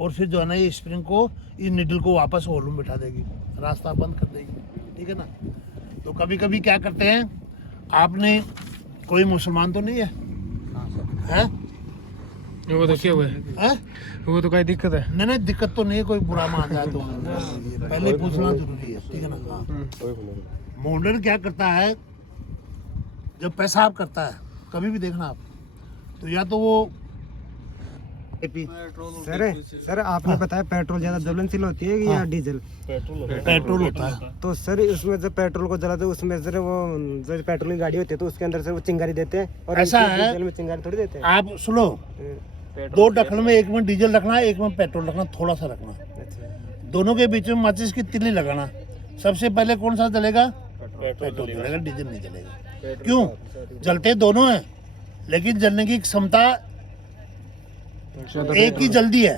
और फिर जो है ना ये स्प्रिंग को, इस निडल को वापस होल में बिठा देगी, रास्ता बंद कर देगी, ठीक है ना। तो कभी कभी क्या करते हैं, आपने कोई मुसलमान तो नहीं है? वो तो क्या हुआ है? वो तो कोई दिक्कत है? नहीं दिक्कत तो नहीं है, कोई बुरा मान जाए तो पहले पूछना जरूरी है, ठीक है ना। मॉडर्न क्या करता है, जब पेशाब करता है कभी भी देखना आप, तो या तो वो सर आपने बताया पेट्रोल ज्यादा ज्वलनशील होती है या डीजल? पेट्रोल होता है। तो सर उसमें जब पेट्रोल को जलाते हैं उसमें सर वो जो पेट्रोल की गाड़ी होती है तो उसके अंदर से वो चिंगारी देते हैं, और ऐसा है, डीजल में चिंगारी थोड़ी देते हैं। आप सुनो, 2 ढक्कन में एक में डीजल रखना, एक में पेट्रोल रखना, थोड़ा सा रखना, दोनों के बीच में माचिस की तिल्ली लगाना। सबसे पहले कौन सा जलेगा, पेट्रोल जलेगा, डीजल नहीं जलेगा। क्यों, जलते दोनों हैं लेकिन जलने की क्षमता एक की जल्दी है,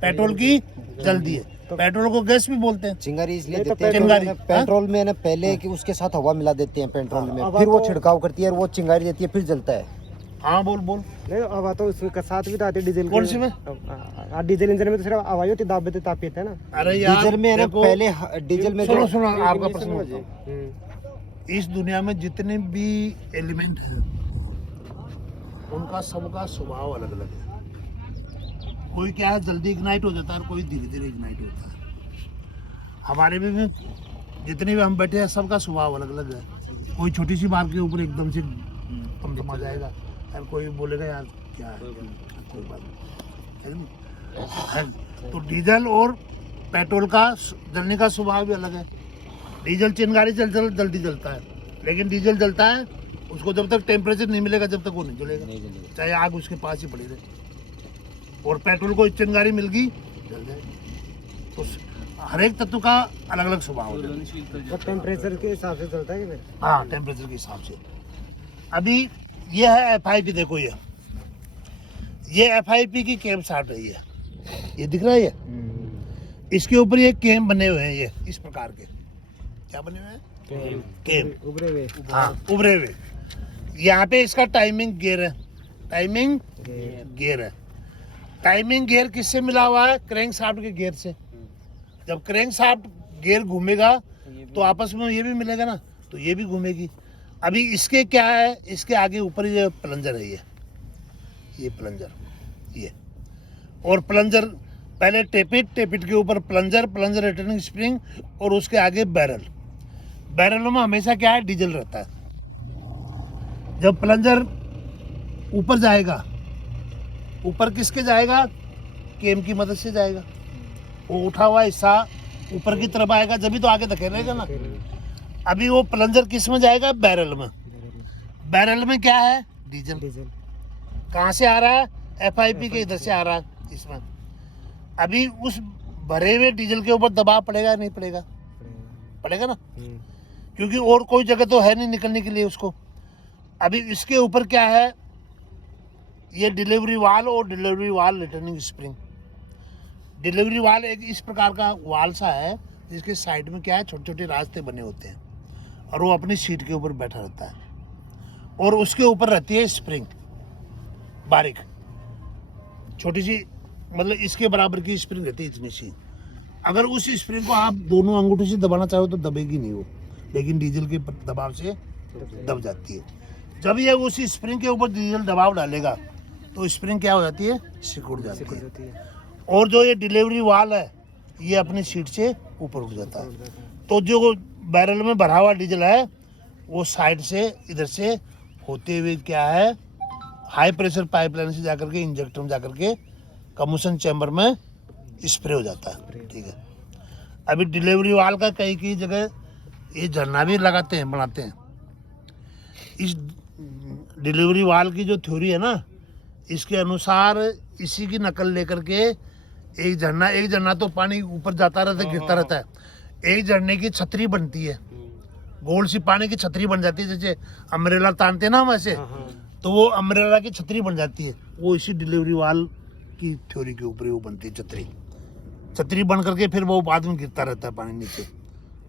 पेट्रोल की जल्दी है। पेट्रोल को गैस भी बोलते हैं। चिंगारी इसलिए तो देते हैं, चिंगारी, पेट्रोल में ना पहले कि उसके साथ हवा मिला देते हैं पेट्रोल में, फिर वो छिड़काव करती है और वो चिंगारी देती है, फिर जलता है। हाँ बोल बोल। नहीं हवा तो उसके साथ भी तो आती है डीजल कौन सी में? डीजल इंजन में तो सिर्फ हवा ही होती है, दाब देते ताप है ना। अरे यार डीजल में है ना, देखो, पहले डीजल में सुनो जो सुनो आपका प्रश्न बताओ। हम्म, इस दुनिया में जितने भी एलिमेंट हैं उनका सबका स्वभाव अलग अलग है। कोई क्या है जल्दी इग्नाइट हो जाता है और कोई धीरे धीरे इग्नाइट होता है। हमारे में भी जितने भी हम बैठे हैं सबका स्वभाव अलग अलग है। कोई छोटी सी बात के ऊपर एकदम से तमतमा जाएगा और कोई बोलेगा यार क्या है, कोई बात नहीं। तो डीजल और पेट्रोल का जलने का स्वभाव भी अलग है। डीजल चिंगारी जल्दी जलता है, लेकिन डीजल जलता है उसको जब तक टेम्परेचर नहीं मिलेगा जब तक वो नहीं जलेगा, चाहे आग उसके पास ही पड़ी रहे। और पेट्रोल को चिंगारी मिल गई जल जाएगी। तो हर एक तत्व का अलग अलग स्वभाव होता है। और टेम्परेचर के हिसाब से चलता है कि नहीं? हाँ टेम्परेचर के हिसाब से। अभी ये है FIP, देखो ये FIP की कैम स्टार्ट रही है, ये दिख रहा है ये, इसके ऊपर ये कैम बने हुए हैं, ये इस प्रकार के क्या बने हुए हैं, कैम उभरे हुए। हाँ उभरे हुए। यहाँ पे इसका टाइमिंग गियर है, टाइमिंग गियर है। टाइमिंग गियर किससे मिला हुआ है? क्रैंक शाफ्ट के गियर से। जब क्रैंक शाफ्ट गियर घूमेगा तो आपस में ये भी मिलेगा ना, तो ये भी घूमेगी। अभी इसके क्या है, इसके आगे ऊपर ये प्लंजर है, ये प्लंजर, ये और प्लंजर पहले टेपिट के ऊपर प्लंजर रिटर्निंग स्प्रिंग और उसके आगे बैरल। बैरलों में हमेशा क्या है, डीजल रहता है। जब प्लंजर ऊपर जाएगा, ऊपर किसके जाएगा, केम की मदद से जाएगा। वो उठा हुआ हिस्सा ऊपर की तरफ आएगा, जब भी तो आगे धकेलेगा ना। अभी वो प्लंजर किस में जाएगा, बैरल में। बैरल में क्या है, डीजल। कहाँ से आ रहा है, FIP के इधर से आ रहा है इसमें। अभी उस भरे हुए डीजल के ऊपर दबाव पड़ेगा नहीं पड़ेगा, पड़ेगा ना, क्योंकि और कोई जगह तो है नहीं निकलने के लिए उसको। अभी इसके ऊपर क्या है, ये डिलीवरी वाल और डिलीवरी वाल रिटर्निंग स्प्रिंग। डिलीवरी वाल एक इस प्रकार का वाल सा है जिसके साइड में क्या है, छोटे छोटे रास्ते बने होते हैं और वो अपनी सीट के ऊपर बैठा रहता है। और उसके ऊपर रहती है स्प्रिंग, बारीक छोटी सी, मतलब इसके बराबर की स्प्रिंग रहती है, इतनी सी। अगर उस स्प्रिंग को आप दोनों अंगूठे से दबाना चाहो तो दबेगी नहीं वो, लेकिन डीजल के दबाव से दब जाती है। जब ये उसी स्प्रिंग के ऊपर डीजल दबाव डालेगा तो स्प्रिंग क्या हो जाती है, सिकुड़ जाती है। और जो ये डिलीवरी वाल है ये अपनी सीट से ऊपर उठ जाता है। तो जो बैरल में भरा हुआ डीजल है वो साइड से इधर से होते हुए क्या है, हाई प्रेशर पाइपलाइन से जाकर के इंजेक्टर में जाकर के कम्बशन चैम्बर में स्प्रे हो जाता है। ठीक है। अभी डिलीवरी वाल का कई जगह ये झरना भी लगाते हैं, बनाते हैं। इस डिलीवरी वाल की जो थ्योरी है ना, इसके अनुसार इसी की नकल लेकर के एक झरना तो पानी ऊपर जाता रहता है, गिरता रहता है। एक झरने की छतरी बनती है, गोल सी पानी की छतरी बन जाती है, जैसे अम्ब्रेला तानते ना हम ऐसे, तो वो अम्ब्रेला की छतरी बन जाती है। वो इसी डिलीवरी वाल की थ्योरी के ऊपर वो बनती है छतरी बन करके फिर वो बाद में गिरता रहता है पानी नीचे।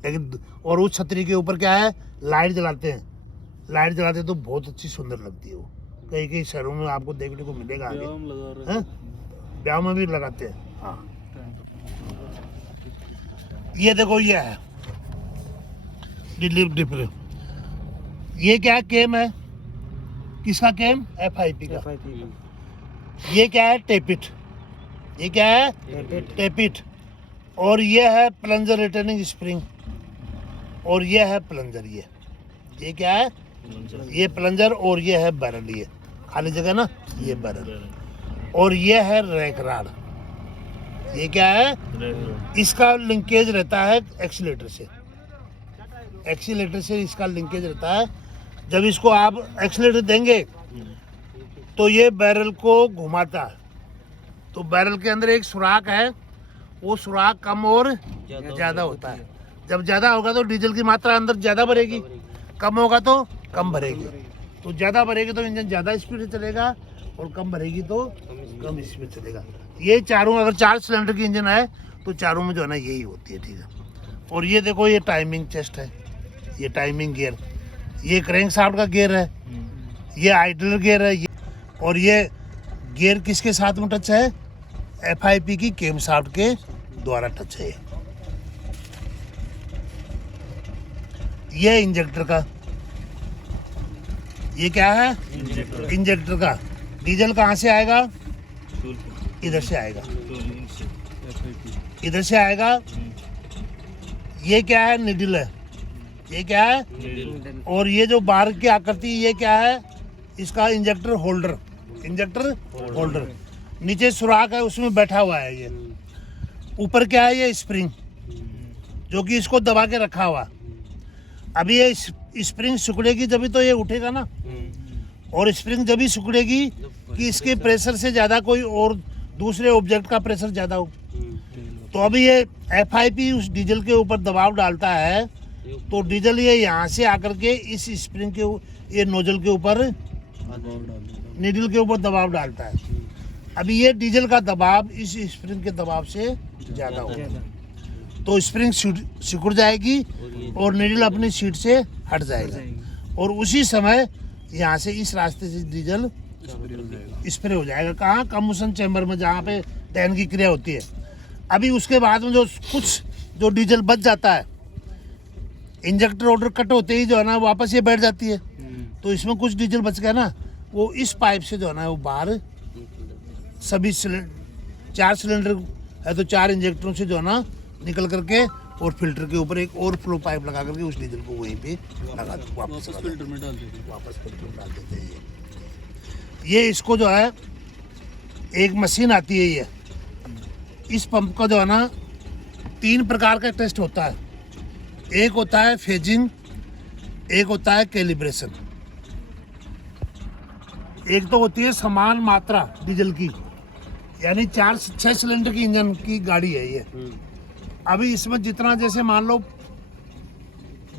लेकिन और उस छतरी के ऊपर क्या है, लाइट जलाते हैं। लाइट जलाते तो बहुत अच्छी सुंदर लगती है वो। कई शहरों में आपको देखने को मिलेगा आगे, ब्याह में भी लगाते हैं। हाँ ये देखो ये है डिलीवरी। ये क्या केम है, किसका केम, FIP का। ये क्या है, टेपिट। ये क्या है, टेपिट। और ये है प्लंजर रिटर्निंग स्प्रिंग और ये है प्लंजर। ये क्या है, ये प्लंजर और ये है बैरल। ये खाली जगह ना, ये बैरल। और ये है रैक राड। ये क्या है, इसका लिंकेज रहता है एक्सीलेटर से। एक्सीलेटर से इसका लिंकेज रहता है। जब इसको आप एक्सीलेटर देंगे तो ये बैरल को घुमाता है। तो बैरल के अंदर एक सुराख है, वो सुराख कम और ज़्यादा होता है। जब ज़्यादा होगा तो डीजल की मात्रा अंदर ज़्यादा भरेगी, कम होगा तो कम भरेगी। तो ज़्यादा भरेगी तो इंजन ज़्यादा स्पीड से चलेगा और कम भरेगी तो कम स्पीड चलेगा। ये चारों, अगर 4 सिलेंडर की इंजन है तो चारों में जो है ना यही होती है। ठीक है। और ये देखो ये टाइमिंग चेस्ट है, ये टाइमिंग गियर, ये क्रैंक शाफ्ट का गियर है, ये आइडल गियर है। और ये गियर किसके साथ में टच है? FIP की केम शाफ्ट के द्वारा टच है। ये इंजेक्टर का, ये क्या है? इंजेक्टर का। डीजल कहाँ से आएगा? इधर से आएगा, इधर से आएगा। ये क्या है? निडल है। ये क्या है? और ये जो बार की आकृति, ये क्या है? इसका इंजेक्टर होल्डर, इंजेक्टर होल्डर। नीचे सुराख है, उसमें बैठा हुआ है ये। ऊपर क्या है? ये स्प्रिंग, जो कि इसको दबा के रखा हुआ। अभी ये स्प्रिंग सिकुड़ेगी जब तो ये उठेगा ना, और स्प्रिंग जब भी सिकुड़ेगी कि इसके प्रेशर से ज़्यादा कोई और दूसरे ऑब्जेक्ट का प्रेशर ज़्यादा हो। तो अभी ये FIP उस डीजल के ऊपर दबाव डालता है, तो डीजल ये यहाँ से आकर के इस स्प्रिंग के, ये नोजल के ऊपर, नीडल के ऊपर दबाव डालता है। अभी ये डीजल का दबाव इस स्प्रिंग के दबाव से ज़्यादा होगा, तो स्प्रिंग सिकुड़ जाएगी और नीडल अपनी सीट से हट जाएगा, और उसी समय यहाँ से इस रास्ते से डीजल स्प्रे हो जाएगा। कहाँ? कम्बशन चैम्बर में, जहाँ पे दहन की क्रिया होती है। अभी उसके बाद में जो डीजल बच जाता है, इंजेक्टर ऑर्डर कट होते ही जो है ना वापस ये बैठ जाती है। तो इसमें कुछ डीजल बच गया ना, वो इस पाइप से जो है ना वो बाहर सभी 4 सिलेंडर है, तो 4 इंजेक्टरों से जो है ना निकल करके और फिल्टर के ऊपर एक और फ्लो पाइप लगा करके उस डीजल को वहीं पे लगा वापस फिल्टर में डाल देते हैं। ये इसको जो है एक मशीन आती है, ये इस पंप का जो है ना 3 प्रकार का टेस्ट होता है। एक होता है फेजिंग, एक होता है कैलिब्रेशन, एक तो होती है समान मात्रा डीजल की, यानी 6 सिलेंडर की इंजन की गाड़ी है ये। अभी इसमें जितना, जैसे मान लो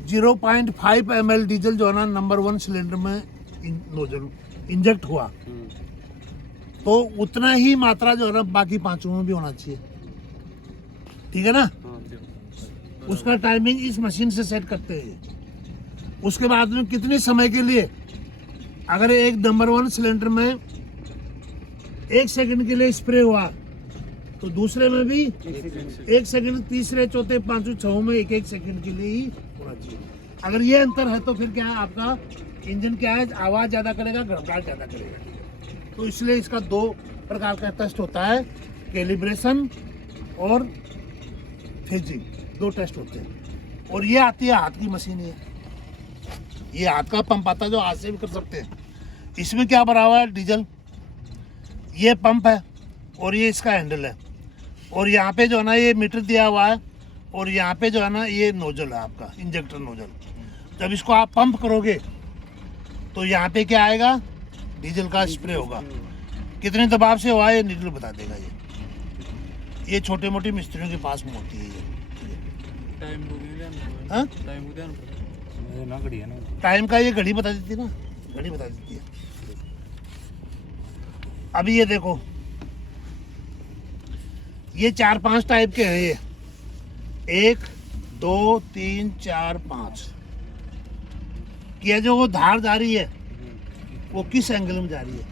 0.5 ml डीजल जो है ना नंबर 1 सिलेंडर में नोजल इंजेक्ट हुआ, तो उतना ही मात्रा जो है ना बाकी 5 में भी होना चाहिए। ठीक है ना? उसका टाइमिंग इस मशीन से सेट करते हैं। उसके बाद में कितने समय के लिए, अगर एक नंबर 1 सिलेंडर में 1 सेकंड के लिए स्प्रे हुआ, तो दूसरे में भी 1 सेकंड, तीसरे, चौथे, पांचवें, छहों में 1-1 सेकंड के लिए ही होना चाहिए। अगर ये अंतर है तो फिर क्या है, आपका इंजन क्या है, आवाज़ ज़्यादा करेगा, गड़गड़ाहट ज़्यादा करेगा। तो इसलिए इसका 2 प्रकार का टेस्ट होता है, कैलिब्रेशन और फेजिंग, 2 टेस्ट होते हैं। और ये आती है हाथ की मशीन, ये हाथ का पंप आता है जो हाथ से भी कर सकते हैं। इसमें क्या भरा हुआ है? डीजल। ये पंप है और ये इसका हैंडल है, और यहाँ पे जो है ना ये मीटर दिया हुआ है, और यहाँ पे जो है ना ये नोजल है आपका, इंजेक्टर नोजल। जब इसको आप पंप करोगे तो यहाँ पे क्या आएगा? डीजल का स्प्रे होगा। कितने दबाव से हुआ है ये नीडल बता देगा। ये छोटे मोटे मिस्त्रियों के पास में होती है ये। टाइम का ये घड़ी बता देती है ना, घड़ी बता देती है। अभी ये देखो, ये 4-5 टाइप के हैं ये, 1, 2, 3, 4, 5। ये जो वो धार जा रही है वो किस एंगल में जा रही है?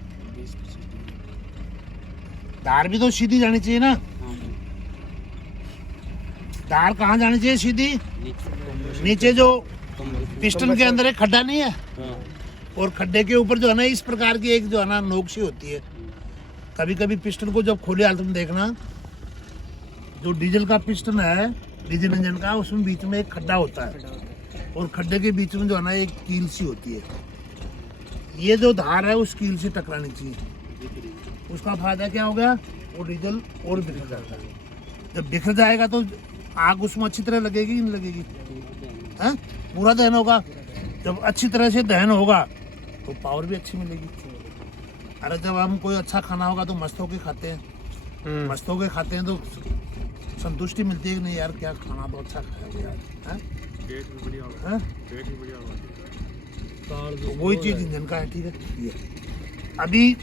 धार भी तो सीधी जानी चाहिए ना। धार कहाँ जानी चाहिए? सीधी नीचे, जो पिस्टन के अंदर एक खड्डा नहीं है, और खड्डे के ऊपर जो है ना इस प्रकार की एक जो है ना नोक सी होती है। कभी कभी पिस्टन को जब खोले हालत में देखना, जो डीजल का पिस्टन है, डीजल इंजन का, उसमें बीच में एक खड्डा होता है, और खड्डे के बीच में जो है ना एक कील सी होती है। ये जो धार है उस कील से टकरानी चाहिए। उसका फायदा क्या होगा? वो डीजल और बिखर जाता है। जब बिखर जाएगा तो आग उसमें अच्छी तरह लगेगी, नहीं लगेगी? हैं? पूरा दहन होगा। जब अच्छी तरह से दहन होगा तो पावर भी अच्छी मिलेगी। अरे जब हम कोई अच्छा खाना होगा तो मस्त होके खाते हैं, मस्त होके खाते हैं तो संतुष्टि मिलती है कि नहीं यार, क्या खाना तो अच्छा खाया यार, पेट भी बढ़िया होगा, पेट भी बढ़िया होगा। तो वही चीज़ इंजन का है। ठीक है, ये अभी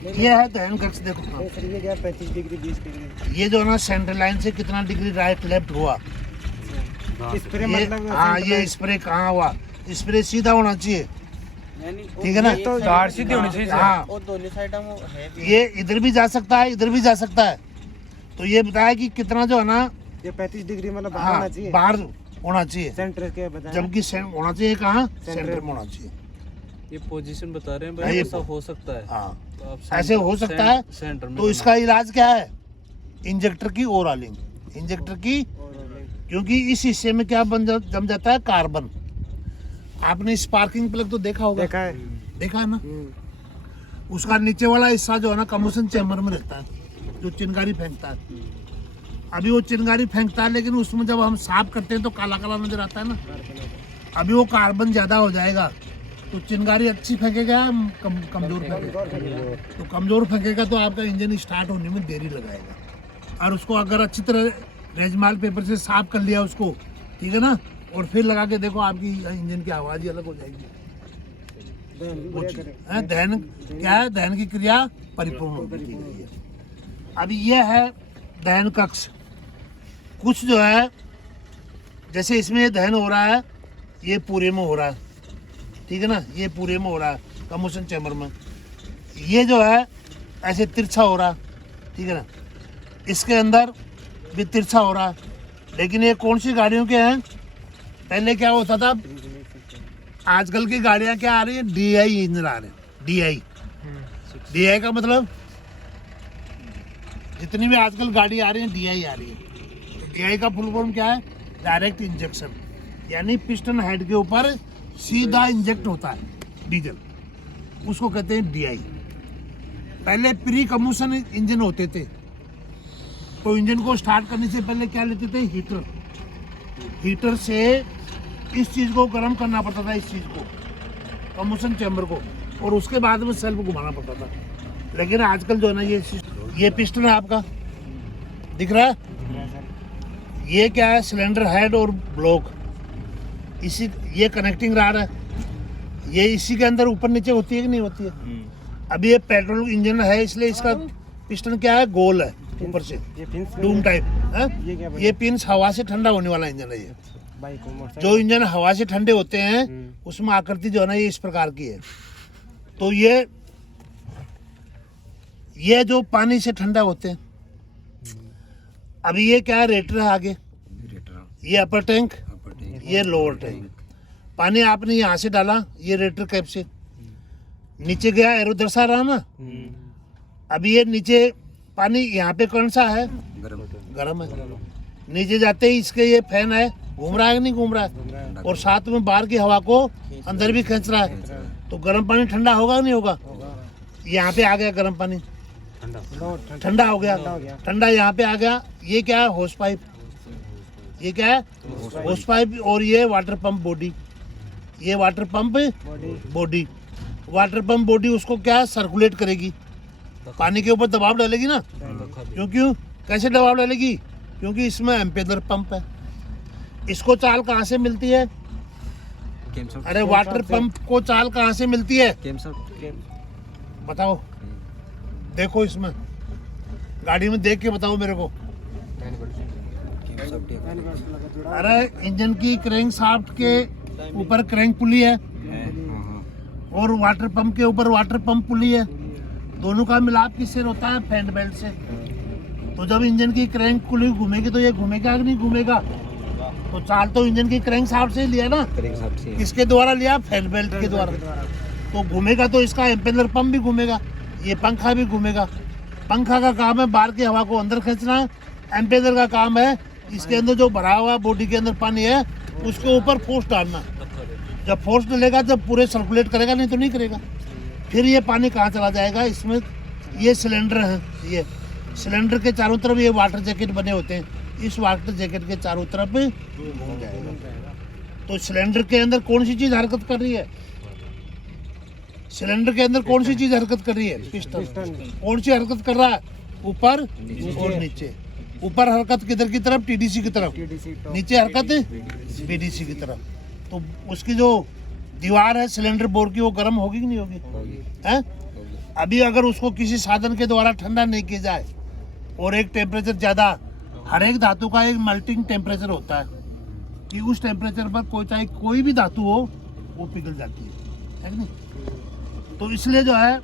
ये है दहन कक्ष। देखो हाँ। ये क्या 35 डिग्री 20 डिग्री, ये जो ना सेंटर लाइन से कितना डिग्री राइट लेफ्ट हुआ, स्प्रे मतलब हाँ, ये स्प्रे कहाँ हुआ? स्प्रे सीधा होना चाहिए। ठीक है ना। तो तार सीधी होनी चाहिए। हाँ, और दोनों साइड में है भी। ये इधर भी जा सकता है, इधर भी जा सकता है। तो ये बताया कि कितना जो है ना, ये 35 डिग्री मतलब बाहर हाँ, होना चाहिए, बाहर होना चाहिए, सेंटर के बजाय। जबकि होना चाहिए कहाँ, सेंटर में होना चाहिए। ये पोजीशन बता रहे हैं हाँ, भाई, ये ऐसा हो सकता है। हाँ, तो आप ऐसे हो सकता है। सेंटर में तो इसका इलाज क्या है, इंजेक्टर की ओवरऑलिंग, इंजेक्टर की, क्योंकि इस हिस्से में क्या जम जाता है, कार्बन। आपने स्पार्किंग प्लग तो देखा होगा, देखा है। देखा है ना। उसका नीचे वाला हिस्सा जो है ना कम्बशन चैम्बर में रहता है, जो चिंगारी फेंकता है। अभी वो चिंगारी फेंकता है, लेकिन उसमें जब हम साफ करते हैं तो काला काला नजर आता है ना। अभी वो कार्बन ज्यादा हो जाएगा तो चिंगारी अच्छी फेंकेगा, कमजोर फेंकेगा। तो कमजोर फेंकेगा तो आपका इंजन स्टार्ट होने में देरी लगाएगा। और उसको अगर अच्छी तरह रेजमाल पेपर से साफ कर लिया उसको, ठीक है ना, और फिर लगा के देखो, आपकी इंजन की आवाज ही अलग हो जाएगी। दहन क्या है, दहन की क्रिया परिपूर्ण होगी है। अभी ये है दहन कक्ष। कुछ जो है, जैसे इसमें ये दहन हो रहा है, ये पूरे में हो रहा है, ठीक है ना, ये पूरे में हो रहा है कम्बशन चैम्बर में। ये जो है ऐसे तिरछा हो रहा है, ठीक है ना, इसके अंदर भी तिरछा हो रहा है। लेकिन ये कौन सी गाड़ियों के हैं, पहले क्या होता था, आजकल की गाड़ियां क्या आ रही है, DI इंजन आ रहे हैं। DI का मतलब, जितनी भी आजकल गाड़ी आ रही है DI आ रही है। DI का फुल फॉर्म क्या है, डायरेक्ट इंजेक्शन, यानी पिस्टन हेड के ऊपर सीधा इंजेक्ट होता है डीजल, उसको कहते हैं DI। पहले प्री कम्बशन इंजन होते थे, तो इंजन को स्टार्ट करने से पहले क्या लेते थे, हीटर। हीटर से इस चीज को गर्म करना पड़ता था, इस चीज को, कम्बशन चैम्बर को, और उसके बाद में सेल्फ घुमाना पड़ता था। लेकिन आजकल जो है ना, ये पिस्टन है आपका, दिख रहा है, ये क्या है, सिलेंडर हेड और ब्लॉक, इसी, ये कनेक्टिंग राड है, ये इसी के अंदर ऊपर नीचे होती है कि नहीं होती है। अभी ये पेट्रोल इंजन है, इसलिए इसका पिस्टन क्या है, गोल है ऊपर से, डूम टाइप है। ये पिंस हवा से ठंडा होने वाला इंजन है। ये जो इंजन हवा से ठंडे होते हैं, उसमें आकृति जो है ना, ये इस प्रकार की है। तो ये जो पानी से ठंडा होते हैं। अभी ये क्या है, रेटर है आगे, ये अपर टैंक, ये लोअर टैंक। पानी आपने यहाँ से डाला, ये रेटर कैप से नीचे गया, एरो दर्शा रहा ना। अभी ये नीचे पानी यहाँ पे कौन सा है, गरम है। नीचे जाते ही इसके ये फैन है, घूम रहा है कि नहीं घूम रहा है, और साथ में बाहर की हवा को अंदर भी खींच रहा है। तो गर्म पानी ठंडा होगा कि नहीं होगा। यहाँ पे आ गया गर्म पानी, ठंडा हो गया, ठंडा यहाँ पे आ गया। ये क्या है, होस पाइप, ये क्या है, होस पाइप। और ये वाटर पंप बॉडी, ये water pump body, water pump body उसको क्या सर्कुलेट करेगी, पानी के ऊपर दबाव डालेगी ना। क्योंकि कैसे दबाव डालेगी, क्योंकि इसमें एम्पेलर पंप है। इसको चाल कहाँ से मिलती है, अरे वाटर पंप को चाल कहाँ से मिलती है, बताओ, देखो इसमें गाड़ी में देख के बताओ मेरे को। अरे इंजन की क्रैंक शाफ्ट के ऊपर क्रैंक पुली है, और वाटर पंप के ऊपर वाटर पंप पुली है। दोनों का मिलाप किससे होता है, फैन बेल्ट से। तो जब इंजन की क्रैंक पुली घूमेगी तो ये घूमेगा कि नहीं घूमेगा। तो चाल तो इंजन की क्रैंक शाफ्ट से लिया ना, किसके द्वारा लिया, फैन बेल्ट के द्वारा। तो घूमेगा तो इसका एम्पेलर पंप भी घूमेगा, ये पंखा भी घूमेगा। पंखा का काम है बाहर की हवा को अंदर खींचना, एम्पेलर का काम है इसके अंदर जो भरा हुआ बॉडी के अंदर पानी है उसके ऊपर फोर्स डालना। जब फोर्स डलेगा जब पूरे सर्कुलेट करेगा, नहीं तो नहीं करेगा। फिर ये पानी कहाँ चला जाएगा, इसमें ये सिलेंडर है, ये सिलेंडर के चारों तरफ ये वाटर जैकेट बने होते हैं, इस वाटर जैकेट के चारों तरफ घूम जाएगा। तो सिलेंडर के अंदर कौन सी चीज हरकत कर रही है, सिलेंडर के अंदर कौन सी चीज हरकत कर रही है, पिस्टन। कौन सी हरकत कर रहा है, ऊपर और नीचे। ऊपर हरकत किधर की तरफ, TDC की तरफ, नीचे हरकत BDC की तरफ। तो उसकी जो दीवार है सिलेंडर बोर की, वो गर्म होगी कि नहीं होगी, है। अभी अगर उसको किसी साधन के द्वारा ठंडा नहीं किया जाए और एक टेम्परेचर ज़्यादा, हर एक धातु का एक मेल्टिंग टेम्परेचर होता है कि उस टेम्परेचर पर चाहे कोई भी धातु हो वो पिघल जाती है कि नहीं। तो इसलिए जो है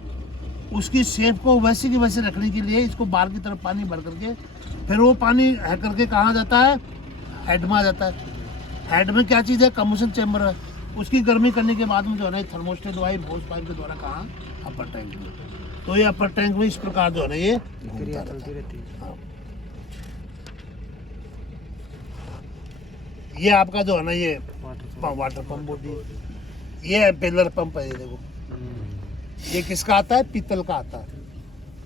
उसकी शेप को वैसे की वैसे रखने के लिए इसको बाहर की तरफ पानी भर करके फिर वो पानी है करके कहाँ जाता है, हेड में आ जाता है। हेड में क्या चीज़ है, कम्बशन चैम्बर है। उसकी गर्मी करने के बाद में जो है ना थर्मोस्टेट वाई होस पाइप के द्वारा कहाँ, अपर टैंक में। तो ये अपर टैंक में इस प्रकार जो है ना ये घूमता रहता है। हाँ। ये आपका जो है ना ये वाटर पंप बॉडी, ये एम्पेलर पंप है। ये देखो ये किसका आता है, पीतल का आता है।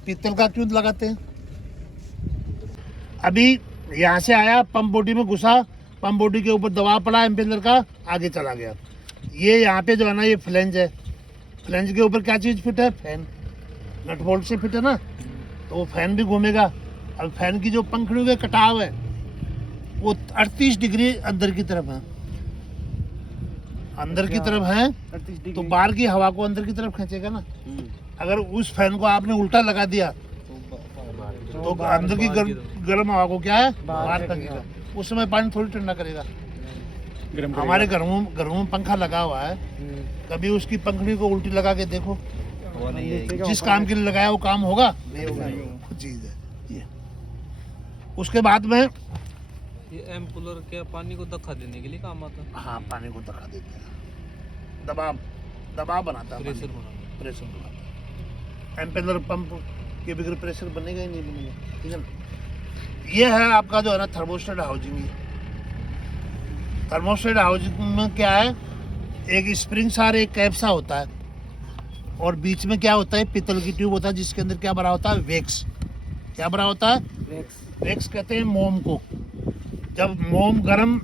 पीतल का क्यों लगाते हैं, अभी यहाँ से आया पंप बॉडी में घुसा, पंप बॉडी के ऊपर दबाव पड़ा एम्पेलर का, आगे चला गया। ये यहाँ पे जो है ना ये फ्लेंज है, फ्लेंज के ऊपर क्या चीज़ फिट है, फैन। नट बोल्ट से फिट है ना, तो वो फैन भी घूमेगा। अब फैन की जो पंखड़ियों के कटाव है वो 38 डिग्री अंदर की तरफ है, अंदर की तरफ है, तो बाहर की हवा को अंदर की तरफ खींचेगा ना। अगर उस फैन को आपने उल्टा लगा दिया तो अंदर की गर्म हवा को क्या है, बाहर फेंकेगा। उस समय पानी थोड़ी ठंडा करेगा। हमारे घरों में पंखा लगा हुआ है, कभी उसकी पंखड़ी को उल्टी लगा के देखो, जिस काम के लिए लगाया वो काम होगा, नहीं होगा। चीज है ये। उसके बाद में ये एम्पुलर क्या पानी को धक्का देने के लिए काम आता है? हाँ, पानी को धक्का देते हैं, दबाव बनाता है, प्रेशर बनाता है। एम्पेलर पंप के बगैर प्रेशर बनेगा ही नहीं बनेगा, ठीक है ना। ये है आपका जो है ना थर्मोस्टेट हाउसिंग। थर्मोस्टेट हाउसिंग में क्या है, एक स्प्रिंग सार एक कैप सा होता है, और बीच में क्या होता है, पीतल की ट्यूब होता है, जिसके अंदर क्या भरा होता है, वैक्स। क्या भरा होता है, वैक्स कहते हैं मोम को। जब मोम गर्म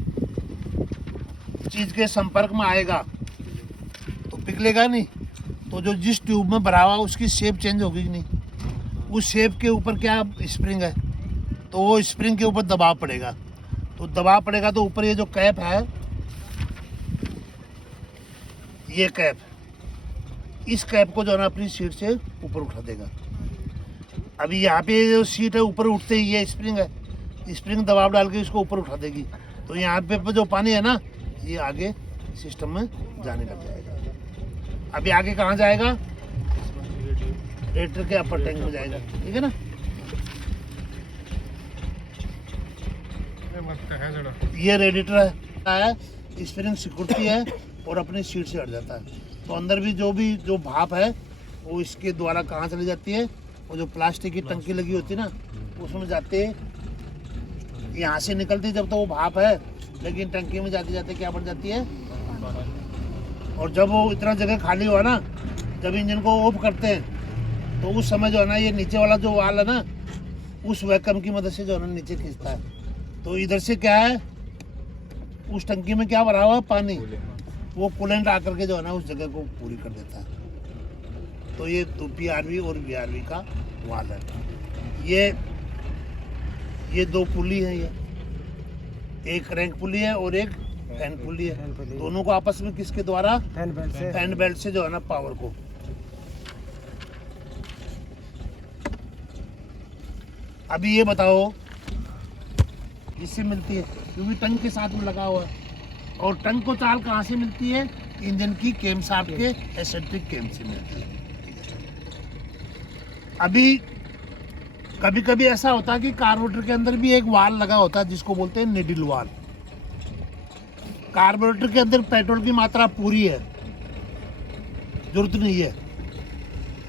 चीज के संपर्क में आएगा तो पिघलेगा नहीं, तो जो जिस ट्यूब में भरा हुआ उसकी शेप चेंज होगी नहीं। उस शेप के ऊपर क्या स्प्रिंग है, तो वो स्प्रिंग के ऊपर दबाव पड़ेगा, तो दबाव पड़ेगा तो ऊपर ये जो कैप है, ये कैप, इस कैप को जो है ना अपनी सीट से ऊपर उठा देगा। अभी यहाँ पे जो सीट है ऊपर उठते ही ये स्प्रिंग है, स्प्रिंग दबाव डाल के इसको ऊपर उठा देगी, तो यहाँ पे जो पानी है ना ये आगे सिस्टम में जाने लग जाएगा। अभी आगे कहाँ जाएगा, रेडिएटर के अपर टैंक में जाएगा, ठीक है ना। ये रेडिएटर है, स्प्रिंग सिकुड़ती है और अपनी सीट से हट जाता है, तो अंदर भी जो भाप है वो इसके द्वारा कहाँ चली जाती है, वो जो प्लास्टिक की टंकी लगी होती है ना उसमें जाते यहाँ से निकलती जब तो वो भाप है, लेकिन टंकी में जाते जाते क्या बन जाती है, और जब वो इतना जगह खाली हुआ ना, जब इंजन को ऑफ करते हैं तो उस समय जो है ना ये नीचे वाला जो वाल है ना, उस वैक्यूम की मदद से जो है ना नीचे खींचता है। तो इधर से क्या है, उस टंकी में क्या भरा हुआ है, पानी, वो कूलेंट आकर के जो है ना उस जगह को पूरी कर देता है। तो ये तो PRV और VRV का वाल है। ये दो पुली है, ये एक रैंक पुली है और एक फैन पुली है, दोनों को आपस में किसके द्वारा, फैन बेल्ट से जो है ना पावर को। अभी ये बताओ किससे मिलती है, क्योंकि टंक के साथ में लगा हुआ है, और टंक को चाल कहाँ से मिलती है, इंजन की केम शाफ्ट के एसेंट्रिक केम से मिलती है। अभी कभी कभी ऐसा होता है कि कार्बोरेटर के अंदर भी एक वाल लगा होता है जिसको बोलते हैं निडल वाल। कार्बोरेटर के अंदर पेट्रोल की मात्रा पूरी है, जरूरत नहीं है,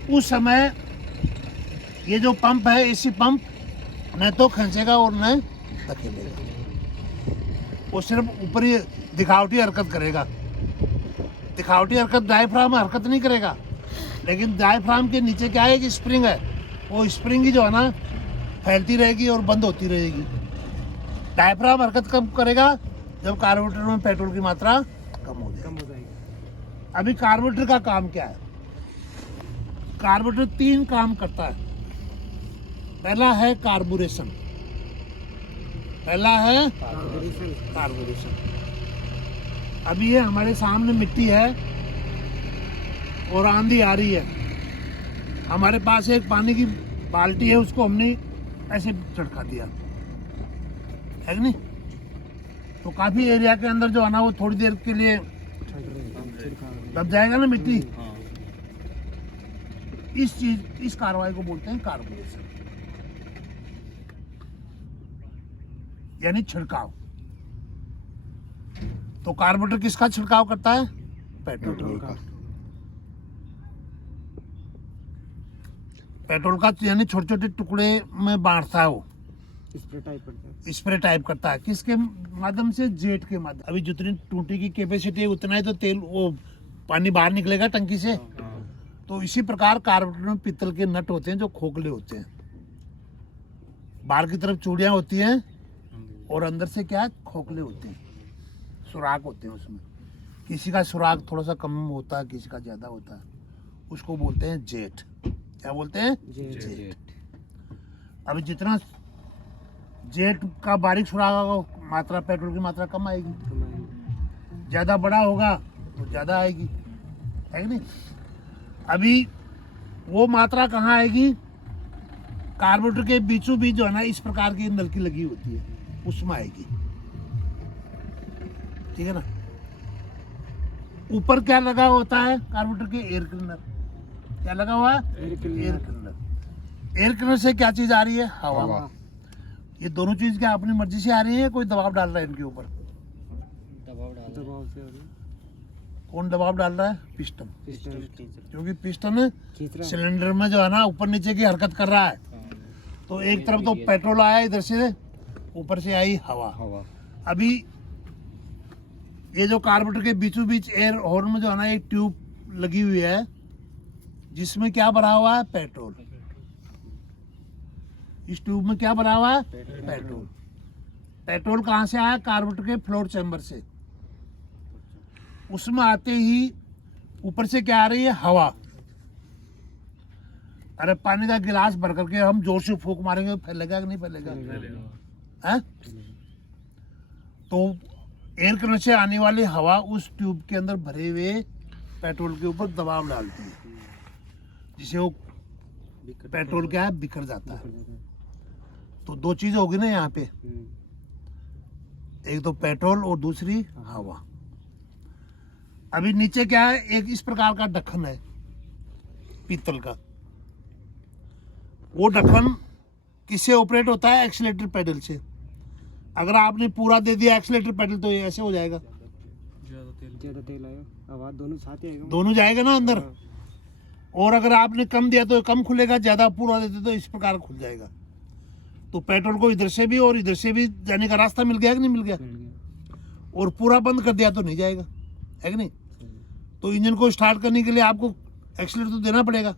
उस समय ये जो पंप है एसी पंप न तो खींचेगा और न धकेलेगा, वो सिर्फ ऊपर ही दिखावटी हरकत करेगा। दिखावटी हरकत डायफ्राम हरकत नहीं करेगा, लेकिन डायफ्राम के नीचे क्या है, एक स्प्रिंग है, वो स्प्रिंग ही जो है ना फैलती रहेगी और बंद होती रहेगी। डायफ्राम हरकत कब करेगा, जब कार्बोरेटर में पेट्रोल की मात्रा कम हो जाएगी। अभी कार्बोरेटर का काम क्या है, कार्बोरेटर 3 काम करता है। पहला है कार्बोरेशन, अभी ये हमारे सामने मिट्टी है और आंधी आ रही है, हमारे पास एक पानी की बाल्टी है, उसको हमने ऐसे झटका दिया है कि नहीं, तो काफी एरिया के अंदर जो है ना वो थोड़ी देर के लिए दब जाएगा ना मिट्टी, इस कार्रवाई को बोलते हैं कार्बोरेशन, यानी छिड़काव। तो कार्बोरेटर किसका छिड़काव करता है? पेट्रोल का। पेट्रोल का यानी छोटे छोटे टुकड़े में बांटता है वो, स्प्रे टाइप करता है। किसके माध्यम से? जेट के माध्यम। अभी जितनी टूटी की कैपेसिटी है उतना ही तो तेल वो पानी बाहर निकलेगा टंकी से। तो इसी प्रकार कार्बोरेटर में पीतल के नट होते हैं जो खोखले होते हैं, बाहर की तरफ चूड़ियां होती हैं और अंदर से क्या है? खोखले होते हैं, सुराख होते हैं उसमें। किसी का सुराख थोड़ा सा कम होता है, किसी का ज्यादा होता है, उसको बोलते हैं जेट। क्या बोलते हैं? जेट। अभी जितना जेट का बारीक सुराख होगा मात्रा, पेट्रोल की मात्रा कम आएगी, ज्यादा बड़ा होगा तो ज्यादा आएगी, है कि नहीं? अभी वो मात्रा कहाँ आएगी? कार्बोरेटर के बीचों बीच जो है ना इस प्रकार की नलकी लगी होती है, उसमें आएगी, ठीक है ना। ऊपर क्या लगा होता है कार्बोरेटर के? Air cleaner. क्या लगा हुआ है? Air cleaner. एयर क्लीनर से क्या चीज आ रही है? हवा। ये दोनों चीज क्या अपनी मर्जी से आ रही है? कोई दबाव डाल रहा है इनके ऊपर? दबाव से कौन दबाव डाल रहा है? पिस्टन। क्योंकि पिस्टन सिलेंडर में जो है ना ऊपर नीचे की हरकत कर रहा है। तो एक तरफ तो पेट्रोल आया, इधर से ऊपर से आई हवा। अभी ये जो कार्बोरेटर के बीचों बीच एयर हॉर्न में जो है ना एक ट्यूब लगी हुई है जिसमें क्या भरा हुआ है? पेट्रोल। इस ट्यूब में क्या भरा हुआ है? पेट्रोल। पेट्रोल कहाँ से आया? कार्बोरेटर के फ्लोर चैम्बर से। उसमें आते ही ऊपर से क्या आ रही है? हवा। अरे पानी का गिलास भर करके हम जोर से फूंक मारेंगे तो फैलेगा कि नहीं फैलेगा? है? तो एयर क्लीनर से आने वाली हवा उस ट्यूब के अंदर भरे हुए पेट्रोल के ऊपर दबाव डालती है, जिसे वो पेट्रोल क्या है? बिखर जाता है। तो दो चीज होगी ना यहाँ पे, एक तो पेट्रोल और दूसरी हवा। अभी नीचे क्या है? एक इस प्रकार का ढक्कन है पीतल का। वो ढक्कन किससे ऑपरेट होता है? एक्सीलेटर पेडल से। अगर आपने पूरा दे दिया एक्सीलेटर पेडल तो ये ऐसे हो जाएगा, ज्यादा तेल आएगा, आवाज दोनों साथ ही आएगा, दोनों जाएगा ना अंदर। और अगर आपने कम दिया तो कम खुलेगा, ज्यादा पूरा देते तो इस प्रकार खुल जाएगा। तो पेट्रोल को इधर से भी और इधर से भी जाने का रास्ता मिल गया कि नहीं मिल गया? और पूरा बंद कर दिया तो नहीं जाएगा, है कि नहीं? तो इंजन को स्टार्ट करने के लिए आपको एक्सीलेटर तो देना पड़ेगा।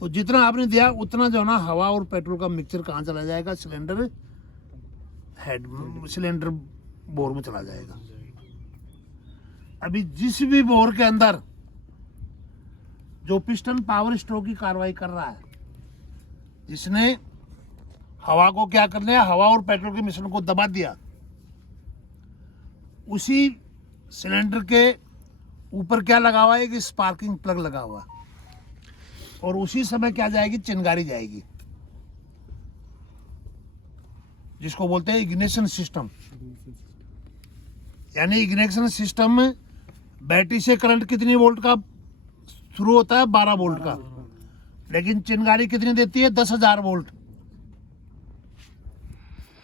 तो जितना आपने दिया उतना जो है ना हवा और पेट्रोल का मिक्सचर कहाँ चला जाएगा? सिलेंडर हेड, सिलेंडर बोर में चला जाएगा। अभी जिस भी बोर के अंदर जो पिस्टन पावर स्ट्रोक की कार्रवाई कर रहा है, जिसने हवा को क्या कर लिया? हवा और पेट्रोल के मिश्रण को दबा दिया, उसी सिलेंडर के ऊपर क्या लगा हुआ है? कि स्पार्किंग प्लग लगा हुआ, और उसी समय क्या जाएगी? चिंगारी जाएगी, जिसको बोलते हैं इग्निशन सिस्टम। यानी इग्निशन सिस्टम में बैटरी से करंट कितनी वोल्ट का शुरू होता है? 12 वोल्ट का। लेकिन चिंगारी कितनी देती है? 10,000 वोल्ट।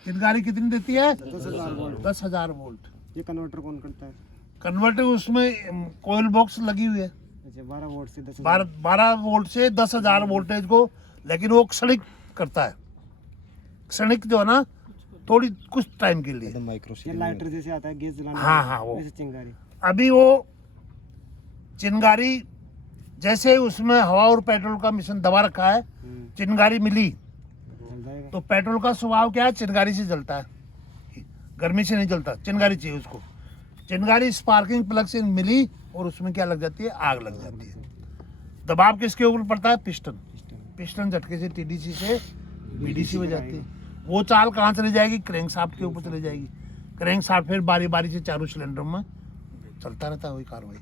चिंगारी कितनी देती है? 10,000 वोल्ट। ये कन्वर्टर कौन करता है? कन्वर्टर उसमें कोयल बॉक्स लगी हुई है। अच्छा, 12 वोल्ट से 10 12 वोल्ट से 10,000 वोल्टेज को, लेकिन वो क्षणिक करता है। क्षणिक जो है ना, थोड़ी कुछ टाइम के लिए। ये लाइटर जैसे आता है गैस जलाने, हाँ वो वैसे चिंगारी। अभी वो चिंगारी जैसे उसमें हवा और पेट्रोल का मिश्रण दबा रखा है, चिंगारी मिली जल जाएगा। तो पेट्रोल का स्वभाव क्या है? चिंगारी से जलता है, गर्मी से नहीं जलता, चिंगारी चाहिए उसको। चिंगारी स्पार्किंग प्लग से मिली और उसमें क्या लग जाती है? आग लग जाती है। दबाव किसके ऊपर पड़ता है? पिस्टन। पिस्टन झटके से टीडीसी से बीडीसी हो जाती है। वो चाल कहाँ चली जाएगी? क्रैंकशाफ्ट के ऊपर चली जाएगी। क्रैंकशाफ्ट फिर बारी बारी से चारों सिलेंडर में चलता रहता है वही कार्रवाई।